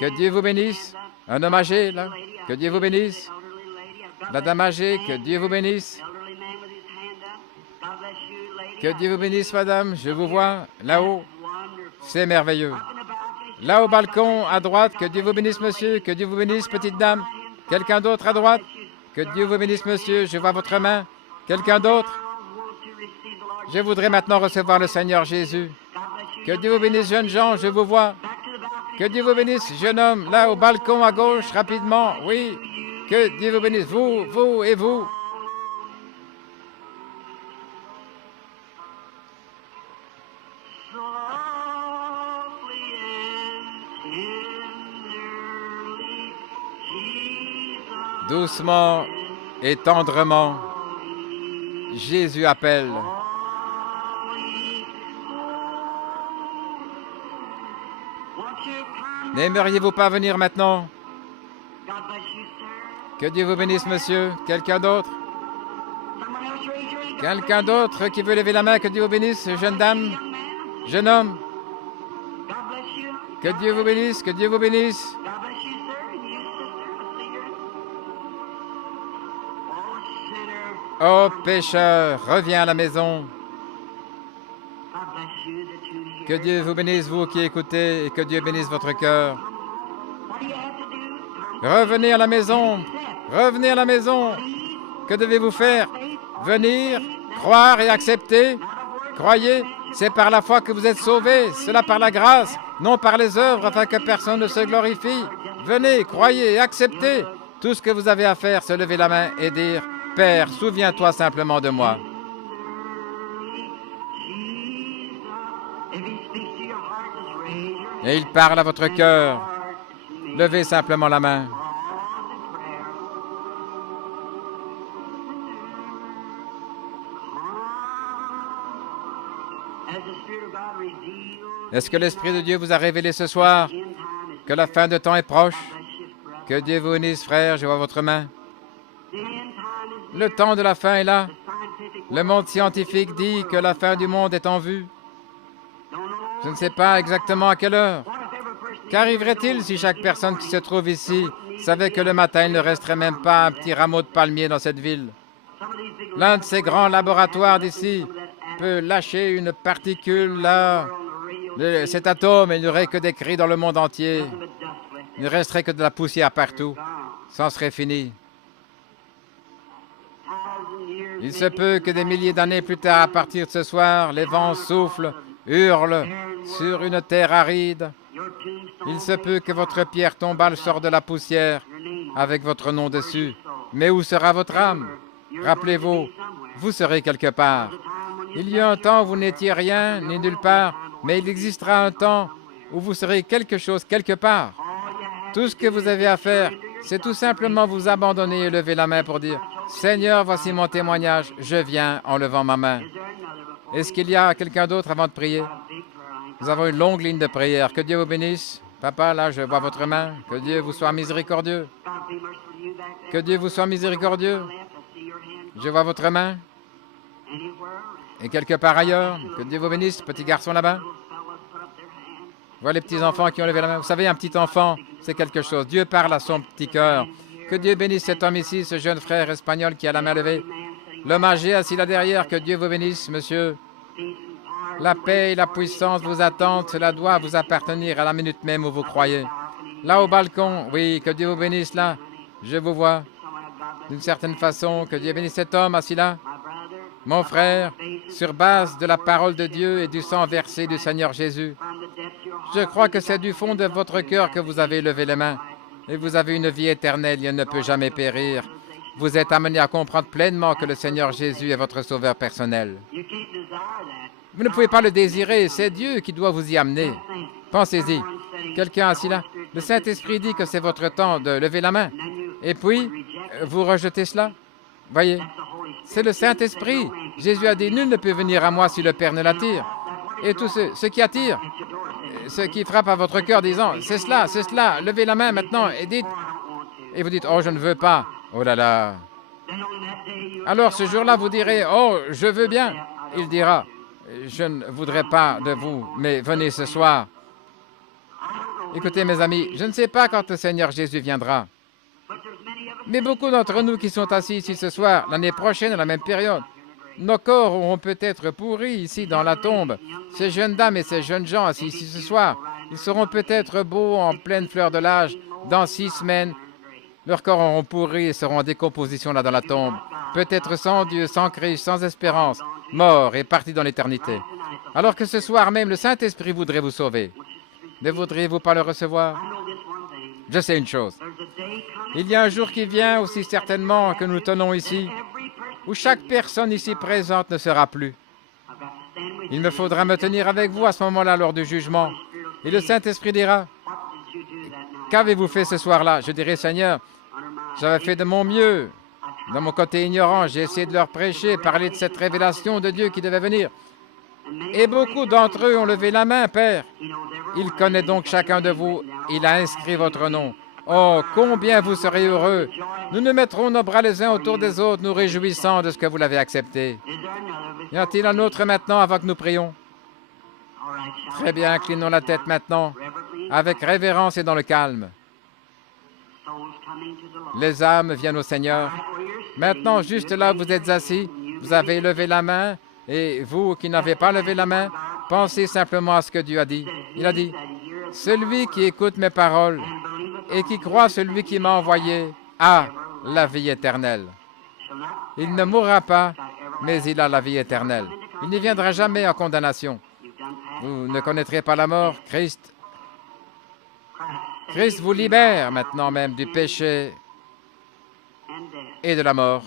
Que Dieu vous bénisse. Un homme âgé, là. Que Dieu vous bénisse. La dame âgée, que Dieu vous bénisse. Que Dieu vous bénisse, madame, je vous vois, là-haut. C'est merveilleux. Là au balcon, à droite, que Dieu vous bénisse, monsieur. Que Dieu vous bénisse, petite dame. Quelqu'un d'autre à droite? Que Dieu vous bénisse, monsieur. Je vois votre main. Quelqu'un d'autre? Je voudrais maintenant recevoir le Seigneur Jésus. Que Dieu vous bénisse, jeunes gens, je vous vois. Que Dieu vous bénisse, jeune homme, là au balcon à gauche, rapidement, oui. Que Dieu vous bénisse, vous, vous et vous. Doucement et tendrement, Jésus appelle. N'aimeriez-vous pas venir maintenant? Que Dieu vous bénisse, monsieur. Quelqu'un d'autre? Quelqu'un d'autre qui veut lever la main? Que Dieu vous bénisse, jeune dame, jeune homme. Que Dieu vous bénisse, que Dieu vous bénisse. Ô pécheur, reviens à la maison. Que Dieu vous bénisse, vous qui écoutez, et que Dieu bénisse votre cœur. Revenez à la maison. Revenez à la maison. Que devez-vous faire? Venir, croire et accepter. Croyez, c'est par la foi que vous êtes sauvés, cela par la grâce, non par les œuvres, afin que personne ne se glorifie. Venez, croyez et acceptez. Tout ce que vous avez à faire, c'est lever la main et dire, « Père, souviens-toi simplement de moi. » Et il parle à votre cœur. Levez simplement la main. Est-ce que l'Esprit de Dieu vous a révélé ce soir que la fin de temps est proche? Que Dieu vous bénisse, frère, je vois votre main. Le temps de la fin est là. Le monde scientifique dit que la fin du monde est en vue. Je ne sais pas exactement à quelle heure. Qu'arriverait-il si chaque personne qui se trouve ici savait que le matin, il ne resterait même pas un petit rameau de palmier dans cette ville? L'un de ces grands laboratoires d'ici peut lâcher une particule là, cet atome, et il n'y aurait que des cris dans le monde entier. Il ne resterait que de la poussière partout. Ça en serait fini. Il se peut que des milliers d'années plus tard, à partir de ce soir, les vents soufflent, hurlent sur une terre aride. Il se peut que votre pierre tombale sorte de la poussière avec votre nom dessus. Mais où sera votre âme? Rappelez-vous, vous serez quelque part. Il y a un temps où vous n'étiez rien, ni nulle part, mais il existera un temps où vous serez quelque chose quelque part. Tout ce que vous avez à faire, c'est tout simplement vous abandonner et lever la main pour dire « Seigneur, voici mon témoignage, je viens en levant ma main. » Est-ce qu'il y a quelqu'un d'autre avant de prier? Nous avons une longue ligne de prière. Que Dieu vous bénisse. Papa, là, je vois votre main. Que Dieu vous soit miséricordieux. Que Dieu vous soit miséricordieux. Je vois votre main. Et quelque part ailleurs, que Dieu vous bénisse. Petit garçon là-bas. Je vois les petits enfants qui ont levé la main. Vous savez, un petit enfant, c'est quelque chose. Dieu parle à son petit cœur. Que Dieu bénisse cet homme ici, ce jeune frère espagnol qui a la main levée. L'homme âgé assis là derrière, que Dieu vous bénisse, monsieur. La paix et la puissance vous attendent, cela doit vous appartenir à la minute même où vous croyez. Là au balcon, oui, que Dieu vous bénisse là. Je vous vois. D'une certaine façon, que Dieu bénisse cet homme assis là. Mon frère, sur base de la parole de Dieu et du sang versé du Seigneur Jésus, je crois que c'est du fond de votre cœur que vous avez levé les mains. Et vous avez une vie éternelle, il ne peut jamais périr. Vous êtes amené à comprendre pleinement que le Seigneur Jésus est votre sauveur personnel. Vous ne pouvez pas le désirer, c'est Dieu qui doit vous y amener. Pensez-y. Quelqu'un assis là, le Saint-Esprit dit que c'est votre temps de lever la main. Et puis, vous rejetez cela. Voyez, c'est le Saint-Esprit. Jésus a dit, nul ne peut venir à moi si le Père ne l'attire. Et tous ceux qui attirent, ceux qui frappent à votre cœur disant, c'est cela, levez la main maintenant et dites, et vous dites, oh, je ne veux pas. Oh là là. Alors ce jour-là, vous direz, oh, je veux bien. Il dira, je ne voudrais pas de vous, mais venez ce soir. Écoutez, mes amis, je ne sais pas quand le Seigneur Jésus viendra. Mais beaucoup d'entre nous qui sont assis ici ce soir, l'année prochaine, à la même période, nos corps auront peut-être pourri ici dans la tombe. Ces jeunes dames et ces jeunes gens assis ici ce soir, ils seront peut-être beaux en pleine fleur de l'âge. Dans 6 semaines, leurs corps auront pourri et seront en décomposition là dans la tombe. Peut-être sans Dieu, sans Christ, sans espérance, morts et partis dans l'éternité. Alors que ce soir même, le Saint-Esprit voudrait vous sauver. Ne voudriez-vous pas le recevoir? Je sais une chose. Il y a un jour qui vient, aussi certainement que nous tenons ici, où chaque personne ici présente ne sera plus. Il me faudra me tenir avec vous à ce moment-là lors du jugement. Et le Saint-Esprit dira, « Qu'avez-vous fait ce soir-là » Je dirai, « Seigneur, j'avais fait de mon mieux. Dans mon côté ignorant, j'ai essayé de leur prêcher, parler de cette révélation de Dieu qui devait venir. Et beaucoup d'entre eux ont levé la main, Père. Il connaît donc chacun de vous. Il a inscrit votre nom. Oh, combien vous serez heureux. Nous nous mettrons nos bras les uns autour des autres, nous réjouissant de ce que vous l'avez accepté. Y a-t-il un autre maintenant avant que nous prions? Très bien, inclinons la tête maintenant, avec révérence et dans le calme. Les âmes viennent au Seigneur. Maintenant, juste là où vous êtes assis, vous avez levé la main, et vous qui n'avez pas levé la main, pensez simplement à ce que Dieu a dit. Il a dit, « Celui qui écoute mes paroles et qui croit celui qui m'a envoyé a la vie éternelle. Il ne mourra pas, mais il a la vie éternelle. Il ne viendra jamais en condamnation. Vous ne connaîtrez pas la mort. Christ vous libère maintenant même du péché et de la mort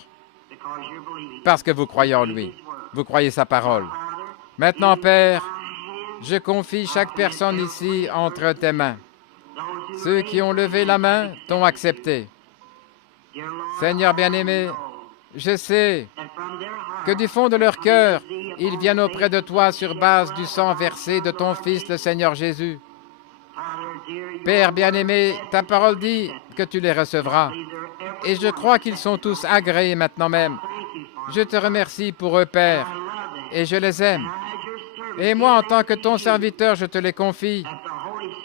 parce que vous croyez en lui. Vous croyez sa parole. Maintenant, Père, je confie chaque personne ici entre tes mains. Ceux qui ont levé la main t'ont accepté. Seigneur bien-aimé, je sais que du fond de leur cœur, ils viennent auprès de toi sur base du sang versé de ton Fils, le Seigneur Jésus. Père bien-aimé, ta parole dit que tu les recevras. Et je crois qu'ils sont tous agréés maintenant même. Je te remercie pour eux, Père, et je les aime. Et moi, en tant que ton serviteur, je te les confie,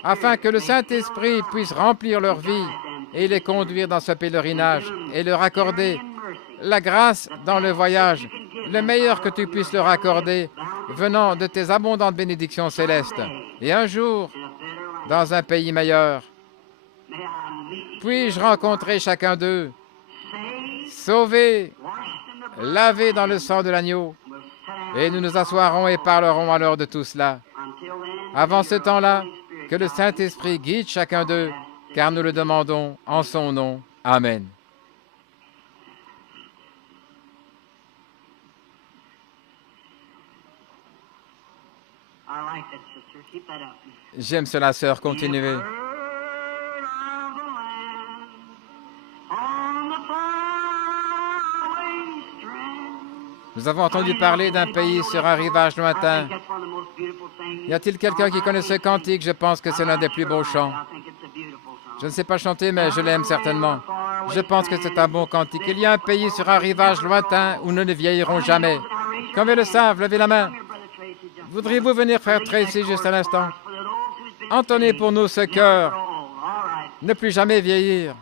afin que le Saint-Esprit puisse remplir leur vie et les conduire dans ce pèlerinage et leur accorder la grâce dans le voyage, le meilleur que tu puisses leur accorder, venant de tes abondantes bénédictions célestes. Et un jour, dans un pays meilleur, puis-je rencontrer chacun d'eux, sauvés, lavés dans le sang de l'agneau, et nous nous asseoirons et parlerons alors de tout cela. Avant ce temps-là, que le Saint-Esprit guide chacun d'eux, car nous le demandons en son nom. Amen. J'aime cela, sœur, continuez. Nous avons entendu parler d'un pays sur un rivage lointain. Y a-t-il quelqu'un qui connaît ce cantique? Je pense que c'est l'un des plus beaux chants. Je ne sais pas chanter, mais je l'aime certainement. Je pense que c'est un bon cantique. Il y a un pays sur un rivage lointain où nous ne vieillirons jamais. Combien le savent? Levez la main. Voudriez-vous venir, frère Tracy, juste un instant? Entonnez pour nous ce cœur. Ne plus jamais vieillir.